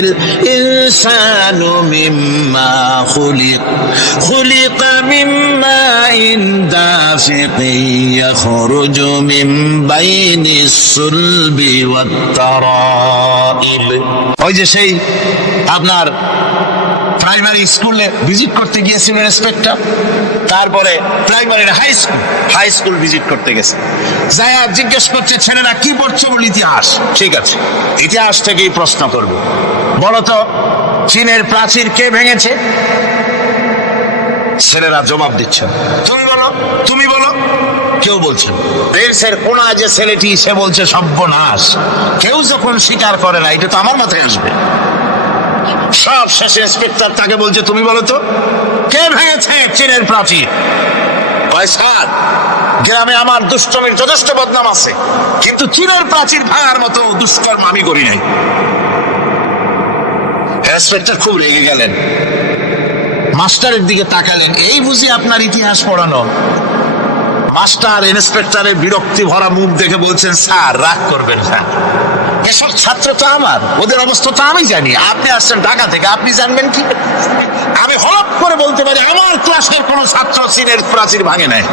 الإنسان مما خلق من ماء دافق يخرج من بين الصلب والترائب। ওই যে সেই আপনার প্রাইমারি স্কুলে ভিজিট করতে গিয়েছিলেন ইন্সপেক্টর, তারপরে প্রাইমারির হাই স্কুল ভিজিট করতে গেছে, যাই জিজ্ঞেস করছে ছেলেরা কি পড়ছে, বলে ইতিহাস। ঠিক আছে, ইতিহাস থেকেই প্রশ্ন করবো, বলতো চীনের প্রাচীর কে ভেঙেছে? ছেলেরা জবাব দিচ্ছে তুমি বলো। কেউ বলছেন রেলসের কোনায় যে ছেলেটি, সে বলছে সর্বনাশ। কেউ যখন স্বীকার করে না, এটা তো আমার মাথায় আসবে। সব শেষে ইন্সপেক্টর তাকে বলছে তুমি বলো তো কে ভেঙেছে চীনের প্রাচীর? স্যার, গ্রামে আমার দুষ্টমির যথেষ্ট বদনাম আছে, কিন্তু চীনের প্রাচীর ভাঙার মতো দুষ্কর্ম আমি করি নাই। ইন্সপেক্টর খুব রেগে গেলেন, মাস্টারের দিকে তাকালেন, এই বুঝি আপনার ইতিহাস পড়ানো? মাস্টার ইন্সপেক্টরের বিরক্তি ভরা মুখ দেখে বলছেন স্যার রাগ করবেন না, এসব ছাত্র তো আমার, ওদের অবস্থা তো আমি জানি। আপনি আসছেন ঢাকা থেকে, আপনি জানবেন কি? আমি হলপ করে বলতে পারি আমার ক্লাসের কোন ছাত্র চীনের প্রাচীর ভাঙে নাই।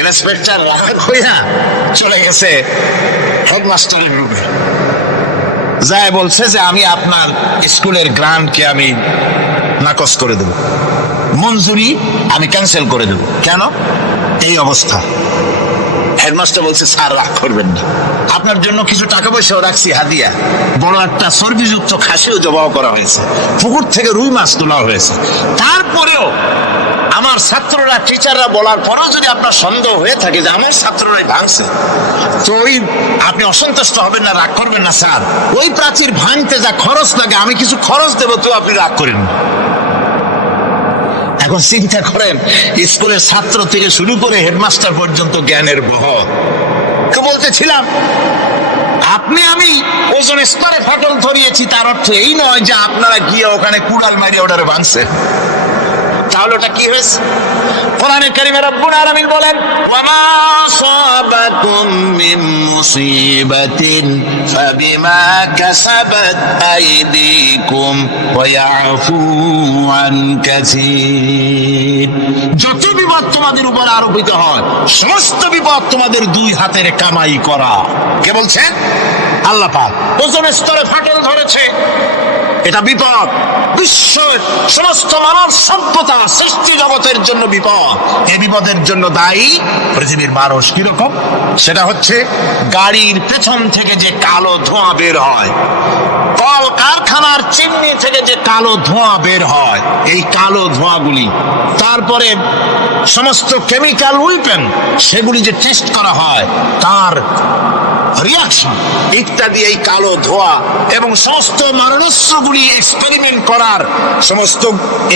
ইন্সপেক্টর রাগ হইয়া চলে গেছে হেডমাস্টারের রুমে, যায় বলছে যে আমি আপনার স্কুলের গ্রান্টকে আমি নাকচ করে দেব, মঞ্জুরি আমি ক্যান্সেল করে দেব। কেন? এই অবস্থা। হেডমাস্টার বলছে স্যার রাগ করবেন না, আপনার জন্য কিছু টাকা পয়সাও রাখছি হাদিয়া, বড় একটা চর্বিযুক্ত খাসিও জবাও করা হয়েছে, পুকুর থেকে রুই মাছ তোলা হয়েছে। তারপরেও আমার ছাত্ররা, টিচাররা বলার পরেও যদি আপনার সন্দেহ হয়ে থাকে যে আমার ছাত্ররাই ভাঙছে, তো ওই আপনি অসন্তুষ্ট হবেন না, রাগ করবেন না স্যার। ওই প্রাচীর ভাঙতে যা খরচ লাগে আমি কিছু খরচ দেবো, তো আপনি রাগ করেন না। এখন চিন্তা করেন, স্কুলের ছাত্র থেকে শুরু করে হেডমাস্টার পর্যন্ত জ্ঞানের বহর। তো বলতেছিলাম আপনি আমি ওজন স্তরে ফাটল ধরিয়েছি, তার অর্থ এই নয় যে আপনারা গিয়ে ওখানে কুড়াল মারিয়ে ওটারে ভাঙছে। তাহলে ওটা কি হয়েছে? কোরআনে কারীমে রব্বুল আলামিন বলেন ওয়ামা আসাবাকুম মিন মুসিবাতিন ফাবিমা কাসাবাত আইদিকুম ওয়া ইয়াফু আন কাসীর। যত বিপদ তোমাদের উপর আরোপিত হয়, সমস্ত বিপদ তোমাদের দুই হাতের কামাই করা। কে বলছেন? আল্লাহ পাক। ওজন স্তরে ফাটল ধরেছে, এটা বিপদ, বিশ্বের সমস্ত মানব সভ্যতা সৃষ্টি জগতের জন্য বিপদ। এই বিপদের জন্য দায়ী পৃথিবীর মানুষ। কিরকম? সেটা হচ্ছে গাড়ির পেছন থেকে যে কালো ধোঁয়া বের হয়, কল কারখানার চিমনি থেকে যে কালো ধোঁয়া বের হয়, এই কালো ধোঁয়াগুলি, তারপরে সমস্ত কেমিক্যাল উইপেন সেগুলি যে টেস্ট করা হয়, তার রিয়াকশন ইত্যাদি, এই কালো ধোঁয়া এবং সমস্ত মারণাস্ত্রগুলি এক্সপেরিমেন্ট করার সমস্ত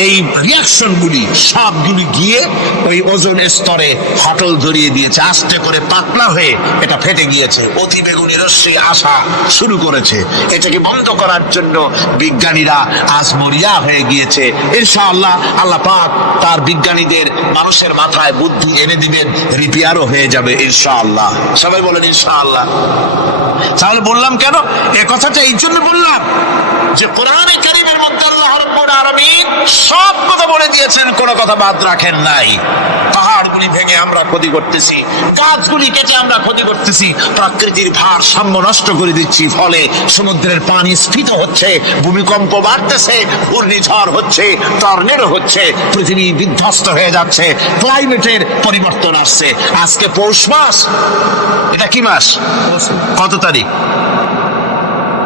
এই রিয়াকশনগুলি সবগুলি গিয়ে ওই ওজোন স্তরে ফাটল ধরিয়ে দিয়েছে। আস্তে করে পাতলা হয়ে এটা ফেটে গিয়েছে, অতি বেগুনি রশ্মি আসা শুরু করেছে। এটাকে বন্ধ করার জন্য বিজ্ঞানীরা আজ মরিয়া হয়ে গিয়েছে। ইনশাআল্লাহ আল্লাহ পাক তার বিজ্ঞানীদের মানুষের মাথায় বুদ্ধি এনে দিবেন, রিপেয়ারও হয়ে যাবে ইনশাআল্লাহ। সবাই বলেন ইনশাআল্লাহ। তাহলে বললাম কেন এ কথাটা? এই জন্য বললাম যে কোরআনে কারীমের মধ্যে আল্লাহ রাব্বুল আলামিন সব কথা বলে দিয়েছেন, কোনো কথা বাদ রাখেন নাই। পাহাড়গুলি ভেঙে আমরা ক্ষতি করতেছি, গাছগুলি কেটে আমরা ক্ষতি করতেছি, প্রকৃতির ভারসাম্য নষ্ট করে দিচ্ছি, ফলে সমুদ্রের পানি স্ফীত হচ্ছে, ভূমিকম্প বাড়তেছে, ঘূর্ণিঝড় হচ্ছে, টর্নেডো হচ্ছে, পৃথিবী বিধ্বস্ত হয়ে যাচ্ছে, ক্লাইমেটের পরিবর্তন আসছে। আজকে পৌষ মাস, এটা কি মাস? কত তারিখ?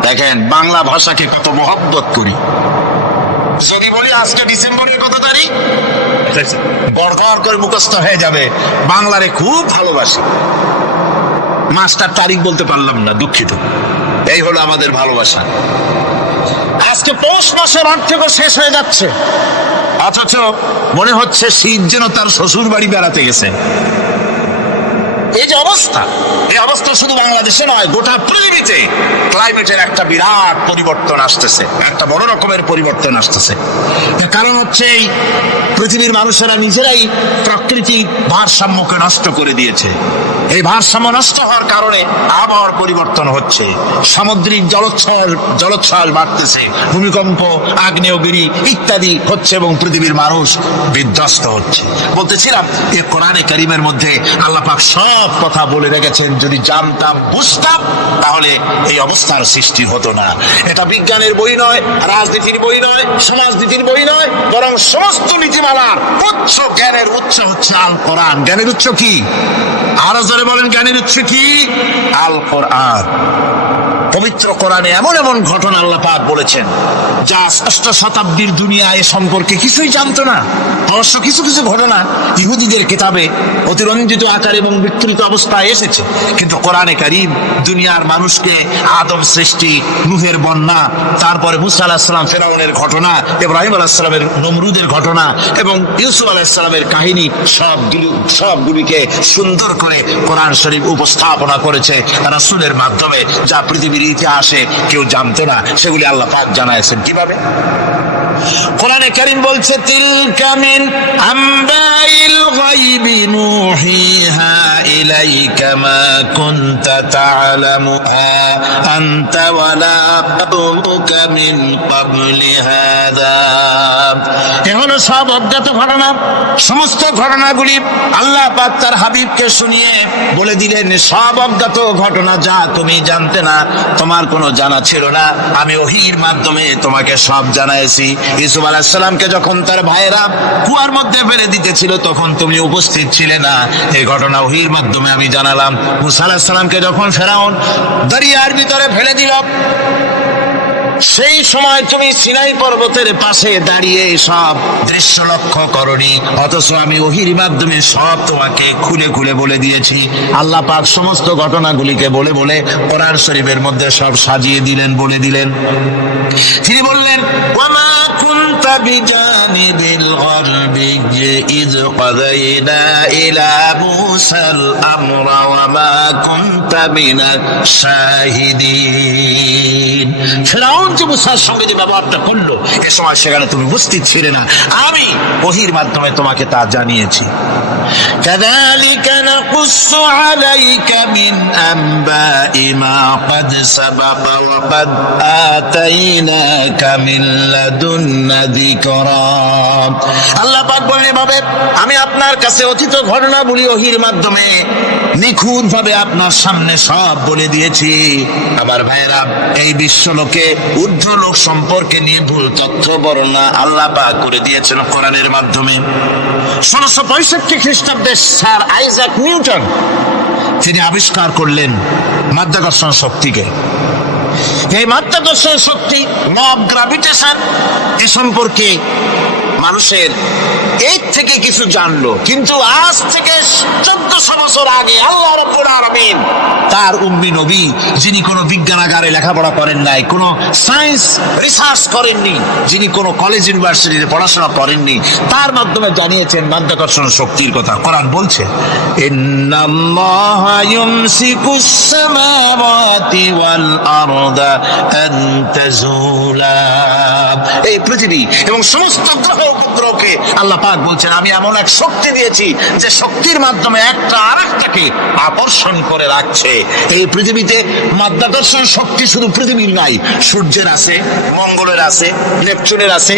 দেখেন বাংলা ভাষাকে কত মহব্বত করি। যদি বলি আজকে ডিসেম্বরের কত তারিখ, গড়গড় করে মুখস্থ হয়ে যাবে। বাংলারে খুব ভালোবাসি, মাসটার তারিখ বলতে পারলাম না, দুঃখিত। এই হলো আমাদের ভালোবাসা। আজকে পৌষ মাসের অর্ধেকও শেষ হয়ে যাচ্ছে, অথচ মনে হচ্ছে শীত যেন তার শ্বশুর বাড়ি বেড়াতে গেছে। এই যে অবস্থা, এই অবস্থা শুধু বাংলাদেশে নয়, গোটা পৃথিবীতে ক্লাইমেটের একটা বিরাট পরিবর্তন আসতেছে, একটা বড় রকমের পরিবর্তন আসতেছে। কারণ হচ্ছে এই পৃথিবীর মানুষেরা নিজেরাই প্রকৃতির ভারসাম্যকে নষ্ট করে দিয়েছে। এই ভারসাম্য নষ্ট হওয়ার কারণে আবহাওয়ার পরিবর্তন হচ্ছে, সামুদ্রিক জলোচ্ছ্বাস বাড়তেছে, ভূমিকম্প, আগ্নেয়গিরি ইত্যাদি হচ্ছে এবং পৃথিবীর মানুষ বিধ্বস্ত হচ্ছে। বলতেছিলাম এই কোরআনে কারীমের মধ্যে আল্লাহ পাক সব কথা বলে রেখেছেন। যদি জানতাম, বুঝতাম, তাহলে এই অবস্থার সৃষ্টি হতো না। এটা বিজ্ঞানের বই নয়, রাজনীতির বই নয়, সমাজনীতির বই নয়, বরং সমস্ত নীতিমালার উচ্চ জ্ঞানের উৎস হচ্ছে আল কোরআন। জ্ঞানের উৎস কি? আরো জোরে বলেন, জ্ঞানের উৎস কি? আল কোরআন। পবিত্র কোরআনে এমন এমন ঘটনা আল্লাহ পাক বলেছেন যা ষষ্ঠ শতাব্দীর দুনিয়া এ সম্পর্কে কিছুই জানতো না। অবশ্য কিছু কিছু ঘটনা ইহুদিদের কিতাবে অতিরঞ্জিত আকার এবং বিকৃত অবস্থায় এসেছে, কিন্তু কোরআনে কারীম দুনিয়ার মানুষকে আদম সৃষ্টি, নূহের বন্যা, তারপরে মুসা আলাইহিস সালাম ফেরাউনের ঘটনা, ইব্রাহিম আলাইহিস সালামের নমরুদের ঘটনা এবং ইউসুফ আলাইহিস সালামের কাহিনী সবগুলিকে সুন্দর করে কোরআন শরীফ উপস্থাপনা করেছে রাসূলের মাধ্যমে, যা পৃথিবীর ইতিহাসে কেউ জানতো না। সেগুলি আল্লাহ পাক জানাইছেন কিভাবে? কোরআনে কারীম বলছে, তিলকা মিন আমবাইল গায়বি নূহিহা ইলাইকা মা কুনতা তা'লামুহা আনতা ওয়ালা কওমুকা মিন ক্বাবলি হাযা। এখন সব অজ্ঞাত ঘটনা, সমস্ত ঘটনাগুলি আল্লাহ পাক তার হাবিবকে শুনিয়ে বলে দিলেন, সব অজ্ঞাত ঘটনা যা তুমি জানতে না, তোমার কোনো জানা ছিল না, আমি ওহীর মাধ্যমে তোমাকে সব জানাইছি। ইউসুফ আলাইহিস সালামকে যখন তার ভাইয়েরা কুয়ার মধ্যে ফেলে দিতেছিল তখন তুমি উপস্থিত ছিলে না, এই ঘটনা ওহীর মাধ্যমে আমি জানালাম। মুসা আলাইহিস সালামকে যখন ফেরাউন দরিয়ার ভিতরে ফেলে দিল, সেই সময় তুমি সিনাই পর্বতের পাশে দাঁড়িয়ে সব দৃশ্য লক্ষ্য করনি, অথচ আমি ওহীর মাধ্যমে সব তোমাকে খুলে খুলে বলে দিয়েছি। আল্লাহ পাক সমস্ত ঘটনাগুলিকে বলে বলে কোরআন শরীফের মধ্যে সব সাজিয়ে দিলেন, বলে দিলেন। তিনি বললেন, ওয়ামা কুনতা বিজানিবিল গারবি ইয কাযাইনা ইলা মুসাল আমরা ওয়ামা কুনতা মিনাশ শাহিদিন। ফেরাউন যে মুসার সঙ্গে যে ব্যবহারটা করলো, এ সময় সেখানে তুমি উপস্থিত ছিলে না, আমি ওহীর মাধ্যমে তোমাকে তা জানিয়েছি। কাযালিকা নাকুসসু আলাইকা মিন আমবাই মা ক্বাদ সাবাকা ওয়া ক্বাদ আতাইনাকা মিন লাদুন্না যিকরা। আল্লাহ পাক বলেন, এভাবে আমি আপনার কাছে অতীত ঘটনাবলী ওহীর মাধ্যমে নিখুঁতভাবে আপনার সামনে সব বলে দিয়েছি। আমার ভাইয়েরা, এই বিশ্বলোকে ঊর্ধ্ব লোক সম্পর্কে নিয়ে ভুল তথ্য বর্ণনা আল্লাহ পাক করে দিয়েছেন কোরআনের মাধ্যমে। 1665 খ্রিস্টাব্দে স্যার আইজাক নিউটন তিনি আবিষ্কার করলেন মাধ্যাকর্ষণ শক্তিকে। এই মাধ্যাকর্ষণ শক্তি, ল অফ গ্র্যাভিটেশন, এ সম্পর্কে মানুষের এই থেকে কিছু জানলো, কিন্তু আজ থেকে 1400 বছর আগে আল্লাহ রাব্বুল আলামিন তার উম্মি নবী, যিনি কোনো বিজ্ঞানাগারে লেখাপড়া করেন নাই, কোনো সায়েন্স রিসার্চ করেননি, যিনি কোনো কলেজ ইউনিভার্সিটিতে পড়াশোনা করেননি, তার মাধ্যমে জানিয়েছেন মাধ্যাকর্ষণ শক্তির কথা। কোরআন বলছে, ইন্নাল্লাহা ইউমসিকুস সামাওয়াতি ওয়াল আরদা আন তাজুলা। এই পৃথিবী এবং সমস্ত গ্রহ উপগ্রহকে আল্লাহ পাক বলছেন, আমি এমন এক শক্তি দিয়েছি যে শক্তির মাধ্যমে একটা আরেকটাকে আকর্ষণ করে রাখছে। এই পৃথিবীতে মাধ্যাকর্ষণ শক্তি শুধু পৃথিবীর নাই, সূর্যের আছে, মঙ্গলের আছে, নেপচুনের আছে,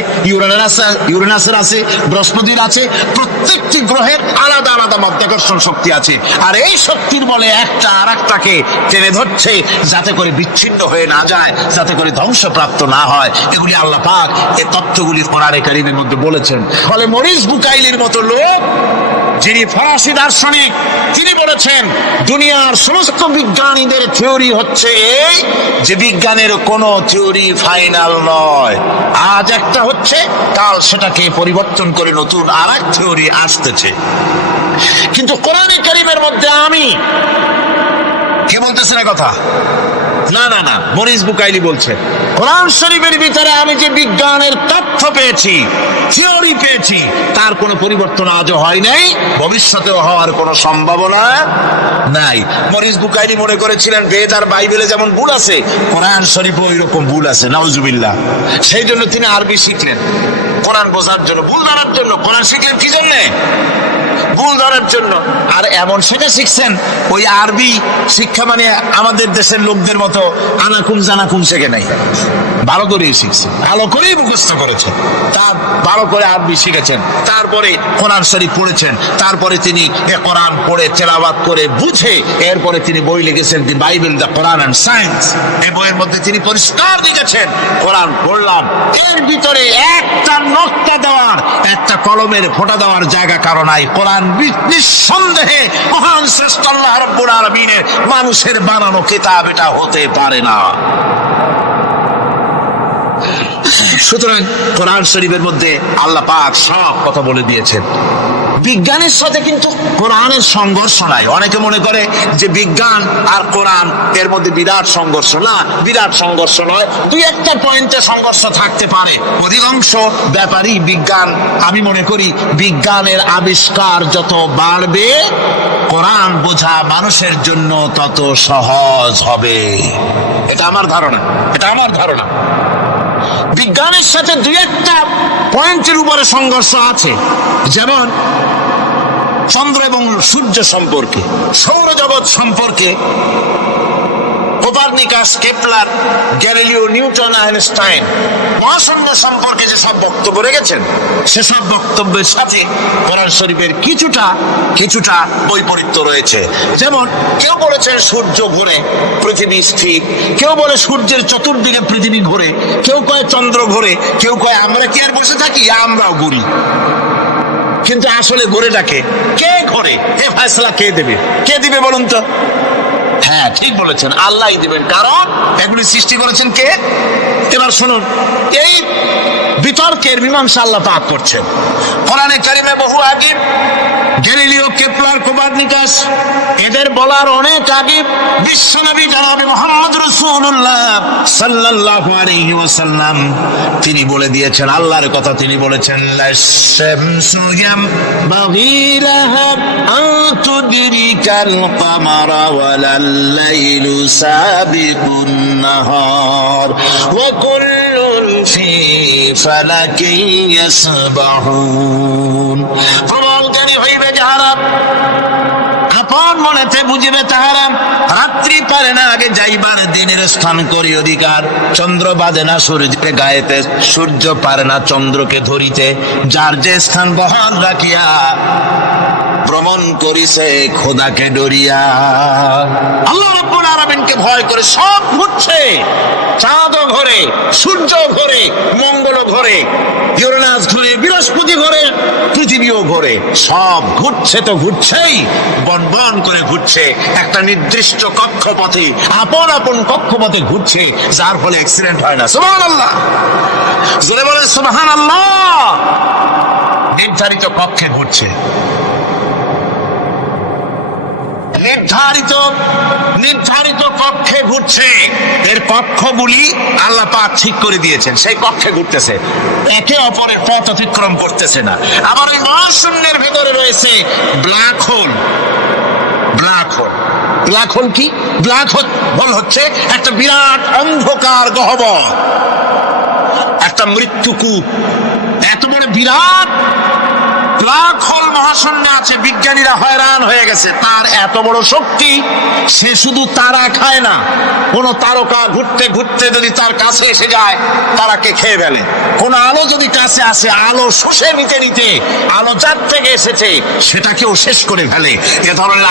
ইউরেনাসের আছে, বৃহস্পতির আছে। প্রত্যেকটি গ্রহের আলাদা আলাদা মাধ্যাকর্ষণ শক্তি আছে, আর এই শক্তির বলে একটা আরেকটাকে টেনে ধরছে যাতে করে বিচ্ছিন্ন হয়ে না যায়, যাতে করে ধ্বংসপ্রাপ্ত না হয়। এগুলি আল্লাহ পাক এই তথ্যগুলি কোরআনে কারীমের মধ্যে বলেছেন। ফলে মরিস বুকাইলির মতো লোক, যিনি ফরাসি দার্শনিক, তিনি বলেছেন দুনিয়ার সমস্ত বিজ্ঞানীদের থিওরি হচ্ছে এই যে বিজ্ঞানের কোনো থিওরি ফাইনাল নয়। আজ একটা হচ্ছে, কাল সেটাকে পরিবর্তন করে নতুন আর এক থিওরি আসতেছে। কিন্তু কোরআনে কারীমের মধ্যে আমি কে বলতেছেন কথা? না না না, মরিস বুকাইলি বলছে কোরআন শরীফের ভিতরে আমি যে বিজ্ঞানের তথ্য পেয়েছি, থিওরি পেয়েছি, তার কোনো পরিবর্তন আজও হয় নাই, ভবিষ্যতেও হওয়ার কোনো সম্ভাবনা নাই। মরিস বুকাইলি মনে করেছিলেন বেদ আর বাইবেলে যেমন ভুল আছে, কোরআন শরীফে ওই রকম ভুল আছে, নাউজুবিল্লাহ। সেই জন্য তিনি আরবি শিখলেন কোরআন বোঝার জন্য, ভুল ধরার জন্য। কোরআন শিখলেন কি জন্যে? ভুল ধরার জন্য। আর এমন সেটা শিখছেন, ওই আরবি শিক্ষা মানে আমাদের দেশের লোকদের মতো আনাকুম জানাকুম শেখে নাই, ভালো করেই শিখছে, ভালো করেই মুখস্থ করেছেন, তার ভালো করে আরবি শিখেছেন, তারপরে কোরআন শরীফ পড়েছেন, তারপরে তিনি কোরআন পড়ে তেলাওয়াত করে বুঝে এরপরে তিনি বই লিখেছেন দি Bible, the Quran and science. এই বইয়ের মধ্যে তিনি পরিষ্কার লিখেছেন কোরআন পড়লাম, এর ভিতরে একটা নোক্তা দেওয়ার, একটা কলমের ফোঁটা দেওয়ার জায়গা কারণ নাই। কোরআন নিঃসন্দেহে মহান শ্রেষ্ঠ আল্লাহ রাব্বুল আলামিনের মানুষের বানানো কিতাব, এটা হতে পারে না। সুতরাং কোরআন শরীফের মধ্যে আল্লাহ পাক সব কথা বলে দিয়েছেন। বিজ্ঞানের সাথে কিন্তু কোরআনের সংঘর্ষ নাই। অনেকে মনে করে যে বিজ্ঞান আর কোরআন এর মধ্যে বিরাট সংঘর্ষ। না, বিরাট সংঘর্ষ নয়, দুই একটা পয়েন্টে সংঘর্ষ থাকতে পারে। অধিকাংশ ব্যাপারই বিজ্ঞান, আমি মনে করি বিজ্ঞানের আবিষ্কার যত বাড়বে, কোরআন বোঝা মানুষের জন্য তত সহজ হবে। এটা আমার ধারণা, এটা আমার ধারণা। বিজ্ঞানের সাথে দুই একটা পয়েন্টের উপরে সংঘর্ষ আছে, যেমন চন্দ্র এবং সূর্য সম্পর্কে, সৌরজগৎ সম্পর্কে Copernicus, Kepler, Galileo, Newton, Einstein মহাশূন্য সম্পর্কে যেসব বক্তব্য রেখেছেন, সেসব বক্তব্যের সাথে কোরআন শরীফের কিছুটা বৈপরীত্য রয়েছে। যেমন কেউ বলেছেন সূর্য ঘোরে, পৃথিবী স্থির, কেউ বলে সূর্যের চতুর্দিকে পৃথিবী ঘোরে, কেউ কয় চন্দ্র ঘোরে, কেউ কয় আমরা কি আর বসে থাকি, আমরাও ঘুরি। কিন্তু আসলে ঘোরেটাকে কে ঘোরে, এ ফয়সালা কে দেবে? কে দিবে বলুন তো? হ্যাঁ, ঠিক বলেছেন, আল্লাহই দিবেন, কারণ এগুলি সৃষ্টি করেছেন কে? এবার শুনুন, এই বিতর্কের মীমাংসা আল্লাহ পাক করছেন কোরআনে কারিমে বহু আগে। গ্যালিলিও, কেপলার, কোপারনিকাস এদের বলার অনেক আগে বিশ্বনবী জনাবে মুহাম্মদ রাসূলুল্লাহ সাল্লাল্লাহু আলাইহি ওয়াসাল্লাম তিনি বলে দিয়েছেন, আল্লাহর কথা তিনি বলেছেন, লাশ-শামসু ইয়ামবাগি লাহা আন তুদরিকাল কামারা ওয়ালাল লাইলু সাবিকুন নাহার ওয়া কুল্লুন ফি ফালাকিন ইয়াসবাহুন। প্রমাণকারী হইবে যাহারা আপন মনেতে বুঝিবে তাহারা, রাত্রি পারে না আগে যাইবার দিনের স্থান করি অধিকার। চন্দ্র বাজে না সূর্যকে গায়েতে, সূর্য পারে না চন্দ্রকে ধরিতে, যার যে স্থান বহান রাখিয়া ভ্রমণ করিছে খোদাকে ডরিয়া। আল্লাহ রাব্বুল আলামিনকে ভয় করে সব ঘুরছে, চাঁদও ঘোরে, সূর্য ঘোরে, মঙ্গল ঘোরে, ইউরেনাস ঘোরে, বৃহস্পতি ঘোরে, পৃথিবীও ঘোরে, সব ঘুরছে তো ঘুরছেই, বন করে ঘুরছে একটা নির্দিষ্ট কক্ষপথে, আপন আপন কক্ষপথে ঘুরছে, যার ফলে অ্যাক্সিডেন্ট হয় না। সুবহানাল্লাহ, জোরে বলেন সুবহানাল্লাহ। নির্ধারিত কক্ষে ঘুরছে, নির্ধারিত কক্ষে ঘুরছে। এর কক্ষগুলি আল্লাহ পাক ঠিক করে দিয়েছেন, সেই কক্ষে ঘুরতেছে, একে অপরের পথ অতিক্রম করতেছে না। আবার এই মহাশূন্যের ভেতরে রয়েছে ব্ল্যাক হোল। ব্ল্যাক হোল কি? ব্ল্যাক হোল হচ্ছে একটা বিরাট অন্ধকার গহ্বর, একটা মৃত্যুকূপ। এত বড় বিরাট ব্ল্যাক হোল মহাশূন্যে আছে, বিজ্ঞানীরা হয়রান হয়ে গেছে। তার এত বড় শক্তি, সে শুধু তারা খায় না, কোন তারকা ঘুরতে ঘুরতে যদি তার কাছে এসে যায় তারাকে খেয়ে ফেলে। কোন আলো যদি কাছে আসে, আলো শুষে নিতে নিতে আলো যার থেকে এসেছে সেটাকেও শেষ করে ফেলে। এ ধরনের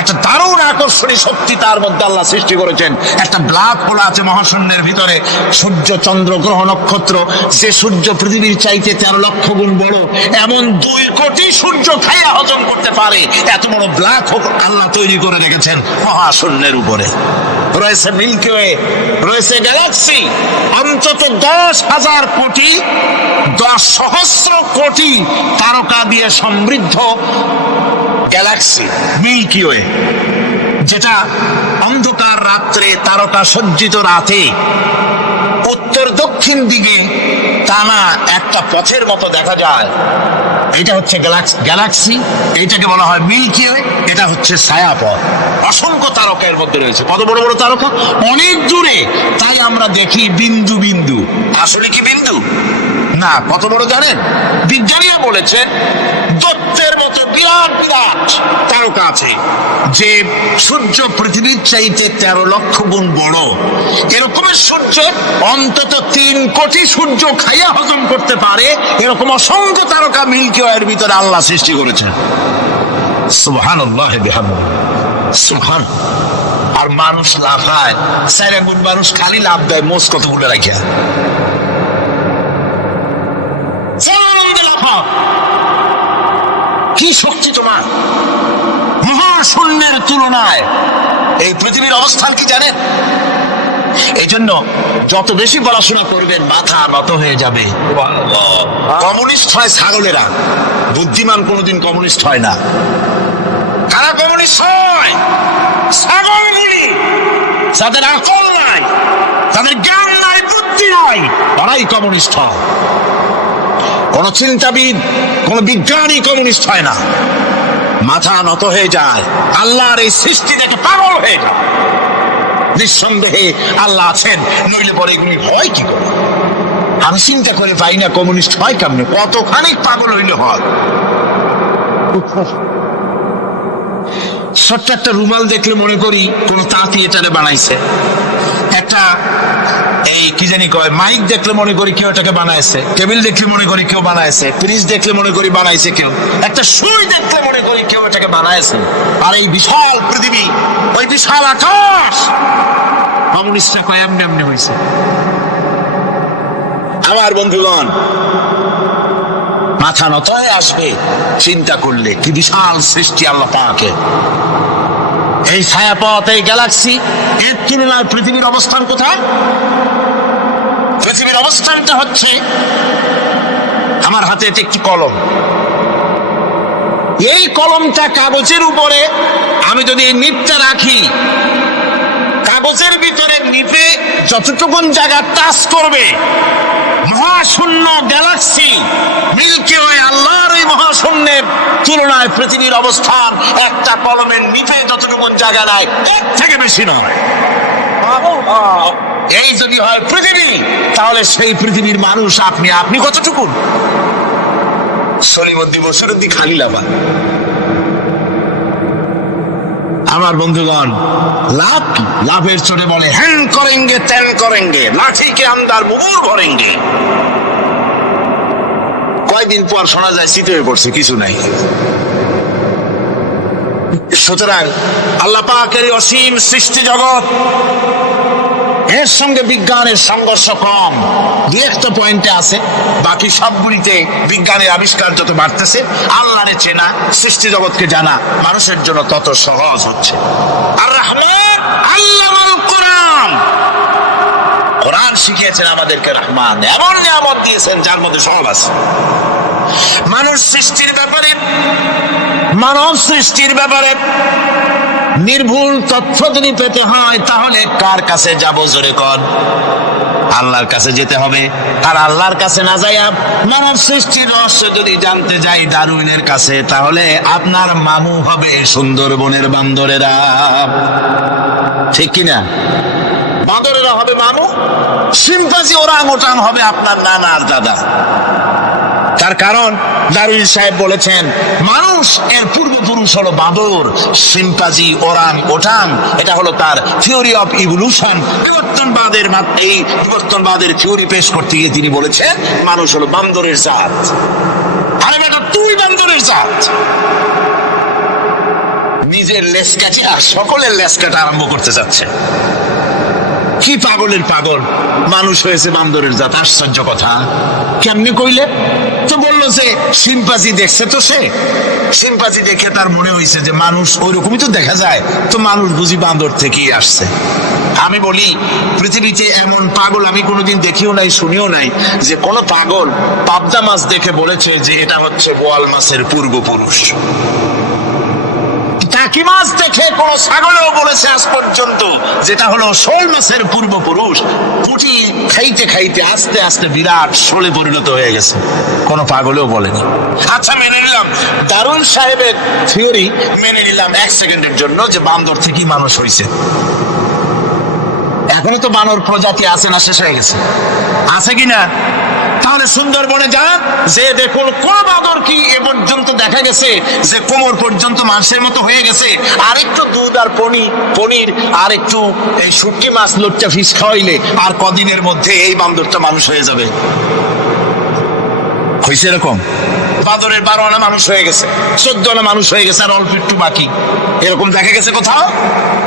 একটা দারুণ আকর্ষণী শক্তি তার মধ্যে আল্লাহ সৃষ্টি করেছেন। একটা ব্ল্যাক হোল আছে মহাশূন্যের ভিতরে, সূর্য, চন্দ্র, গ্রহ, নক্ষত্র, যে সূর্য পৃথিবীর চাইতে 13 লক্ষ গুণ বড়, এমন 2 কোটি সূর্য খাইয়া হজম করতে পারে এত বড় ব্ল্যাক হোল আল্লাহ তৈরি করে রেখেছেন মহাশূন্যের উপরে। রয়েছে মিল্কি ওয়ে, রয়েছে গ্যালাক্সি, অন্তত 10,000 কোটি, 10 সহস্র কোটি তারকা দিয়ে সমৃদ্ধ গ্যালাক্সি মিল্কি ওয়ে। যেটা অন্ধকার রাত্রে তারকা সজ্জিত রাতে উত্তর দক্ষিণ দিকে টানা একটা পথের মতো দেখা যায়। এটা হচ্ছে গ্যালাক্সি, এইটাকে বলা হয় মিল্কি ওয়ে, এটা হচ্ছে ছায়াপথ। অসংখ্য তারকা এর মধ্যে রয়েছে। কত বড় বড় তারকা, অনেক দূরে, তাই আমরা দেখি বিন্দু বিন্দু। আসলে কি বিন্দু না, কত বড় জানেন? বিজ্ঞানীরা বলেছেন দত্তের মতো বিরাট বিরাট তারকা আছে যে সূর্য পৃথিবীর চাইতে 13 লক্ষ গুণ বড়। এরকমের সূর্য অন্তত 3 কোটি সূর্য খাইয়া হজম করতে পারে, এরকম অসংখ্য তারকা মিল্কি ওয়ের ভিতরে আল্লাহ সৃষ্টি করেছেন। সুবহানাল্লাহ বিহামদিহি, সুবহান। আর মানুষ লাফায়, 4 গুণ মানুষ খালি লাভ দেয় মোজ কতগুলো রাখিয়া। কি শক্তি তোমার! মহাশূন্যের তুলনায় এই পৃথিবীর অবস্থান কি জানেন? এই জন্য যত বেশি পড়াশোনা করবেন মাথা নত হয়ে যাবে। কমিউনিস্ট হয় ছাগলেরা, বুদ্ধিমান কোনোদিন কমিউনিস্ট হয় না। কারা কমিউনিস্ট হয়? ছাগলগুলি, যাদের আকল নাই, তাদের জ্ঞান নাই, বুদ্ধি নাই, তারাই কমিউনিস্ট হয়। কোন চিন্তাবিদ, কোন বিজ্ঞানী কমিউনিস্ট হয় না। মাথা নত হয়ে যায়, আল্লাহর এই সৃষ্টি দেখে পাগল হয়ে যায়। নিঃসন্দেহে আল্লাহ আছেন, নইলে পরে এগুলি হয় কি করে? আমি চিন্তা করে পাই না কমিউনিস্ট হয় কেমনে, কতখানি পাগল হইলে হয়। ছোট্ট একটা রুমাল দেখলে মনে করি কোন তাঁতি এটারে বানাইছে। একটা এই কি জানি কয় মাইক দেখলে মনে করি কেউ এটাকে বানাইছে। টেবিল দেখলে মনে করি কেউ বানাইছে। ফ্রিজ দেখলে মনে করি বানাইছে কেউ। একটা সুই দেখলে মনে করি কেউ এটাকে বানাইছে। আর এই বিশাল পৃথিবী, ওই বিশাল আকাশ, কমিউনিস্টরা কয় এমনি এমনি হয়েছে। আমার বন্ধুগণ, মাথা নত হয়ে আসবে চিন্তা করলে কি বিশাল সৃষ্টি আল্লাহ পাকের। এই ছায়াপথ, এই গ্যালাক্সি, এর তুলনায় পৃথিবীর অবস্থান কোথায়? পৃথিবীর অবস্থানটা হচ্ছে, আমার হাতে একটি কলম। এই কলমটা কাগজের উপরে আমি যদি এই নিপটা রাখি, কাগজের ভিতরে নিপে যতটুকুন জায়গা টাচ করবে, মহাশূন্য গ্যালাক্সি মিল্কি ওয়ে, আল্লাহর এই মহাশূন্যের তুলনায় পৃথিবীর অবস্থান একটা কলমের নিপে যতটুকুন জায়গা নাই, এর থেকে বেশি নয়। এই যদি হয় পৃথিবী, তাহলে সেই পৃথিবীর মানুষ আপনি কতটুকুন? সলিমুদ্দিন বসিরুদ্দিন খালি লাভা। আমার বন্ধুগণ, লাভ কি? লাভের চোটে বলে হ্যান করেঙ্গে ত্যান করেঙ্গে, লাঠি কে আন্দার মুগুর ভরেঙ্গে। কয়দিন পর শোনা যায় শীত হয়ে পড়ছে, কিছু নাই। সুতরাং আল্লাহ পাকের অসীম সৃষ্টি জগৎ, এর সঙ্গে বিজ্ঞানের সংঘর্ষ কম। দু একটা পয়েন্টে আছে, বাকি সবগুলিতে বিজ্ঞানের আবিষ্কার যত বাড়তেছে, আল্লাহরে চেনা, সৃষ্টি জগৎকে জানা মানুষের জন্য তত সহজ হচ্ছে। আর রহমান আল্লামাল কোরআন, কোরআন শিখিয়েছেন আমাদেরকে। রহমান এমন নিয়ামত দিয়েছেন যার মধ্যে সব আছে। মানুষ সৃষ্টির ব্যাপারে, মানব সৃষ্টির ব্যাপারে নির্ভুল তথ্য যদি পেতে হয়, তাহলে কার কাছে যাব? জোরে কর। আল্লাহর কাছে যেতে হবে। আর আল্লাহর কাছে না যাইয়া মানব সৃষ্টির রহস্য যদি জানতে যাই ডারউইনের কাছে, তাহলে আপনার মামু হবে সুন্দরবনের বান্দরেরা। ঠিক কিনা? বান্দরেরা হবে মামু, শিম্পাঞ্জি ওরাংওটাং হবে আপনার নানা আর দাদা। তার কারণ ডারউইন সাহেব বলেছেন মানুষ এর পূর্বপুরুষ হলো বাঁদর, শিম্পাঞ্জি, ওরাং ওটাং। এটা হলো তার থিওরি অফ ইভলিউশন। বিবর্তনবাদের থিওরি পেশ করতে গিয়ে তিনি বলেছেন মানুষ হলো বান্দরের জাত। আরে বেটা, তুই বান্দরের জাত। নিজের লেজ কাটে আর সকলের লেজ কাটা আরম্ভ করতে যাচ্ছে। কি পাগলের পাগল, মানুষ হয়েছে বান্দরের জাত। আশ্চর্য কথা। কেমনি কইলে? তো বললো যে শিম্পাঞ্জি দেখছে, তো সে শিম্পাঞ্জি দেখে তার মনে হয়েছে যে মানুষ ওইরকমই তো দেখা যায়, তো মানুষ বুঝি বান্দর থেকেই আসছে। আমি বলি পৃথিবীতে এমন পাগল আমি কোনোদিন দেখিও নাই, শুনিও নাই যে কোনো পাগল পাবদা মাছ দেখে বলেছে যে এটা হচ্ছে বোয়াল মাছের পূর্বপুরুষ। একই মাছ দেখে কোন ছাগলেও বলেছে আজ পর্যন্ত, যেটা হলো শোল মাছের পূর্বপুরুষ, পুঁটি খাইতে খাইতে আস্তে আস্তে বিরাট শোলে পরিণত হয়ে গেছে, কোন পাগলেও বলেনি। আচ্ছা মেনে নিলাম দারুন সাহেবের থিওরি, মেনে নিলাম 1 সেকেন্ডের জন্য যে বান্দর থেকেই মানুষ হয়েছে। এখনো তো বানর প্রজাতি আছে না, শেষ হয়ে গেছে? আছে কিনা? তাহলে সুন্দরবনে যান, যে দেখুন কোন বাঁদর কি এ পর্যন্ত দেখা গেছে যে কোমর পর্যন্ত মানুষের মতো হয়ে গেছে? আর একটু দুধ আর পনির আর একটু এই শুটকি মাছ লোট্টা ফিশ খাওয়াইলে আর কদিনের মধ্যে এই বান্দরটা মানুষ হয়ে যাবে। হয়েছে এরকম? বাঁদরের 12 আনা মানুষ হয়ে গেছে, 14 আনা মানুষ হয়ে গেছে, আর অল্প একটু বাকি। এরকম দেখা গেছে কোথাও?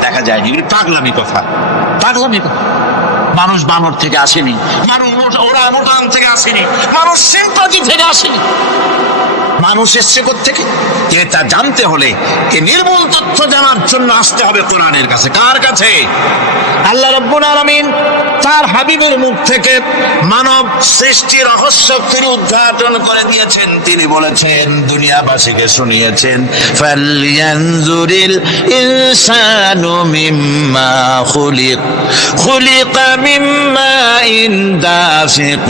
দেখা যায়নি। পাগলামি কথা, পাগলামি কথা। মানুষ বানর থেকে আসেনি, মানুষ ওরা মোটান থেকে আসেনি, মানুষ সিম্পাজি থেকে আসেনি। মানুষ এসছে কোত্থেকে? এটা জানতে হলে এ নির্মূল তথ্য জানার জন্য আসতে হবে কোরআনের কাছে। কার কাছে? আল্লাহ রাব্বুল আলামিন তার হাবিবের মুখ থেকে মানব সৃষ্টির রহস্য তিনি উদ্ঘাটন করে দিয়েছেন। তিনি বলেছেন, দুনিয়াবাসীকে শুনিয়েছেন, ফালয়ানজুরিল ইনসানু মিম্মা খুলিকা মিম্মা ইন দাফিকিন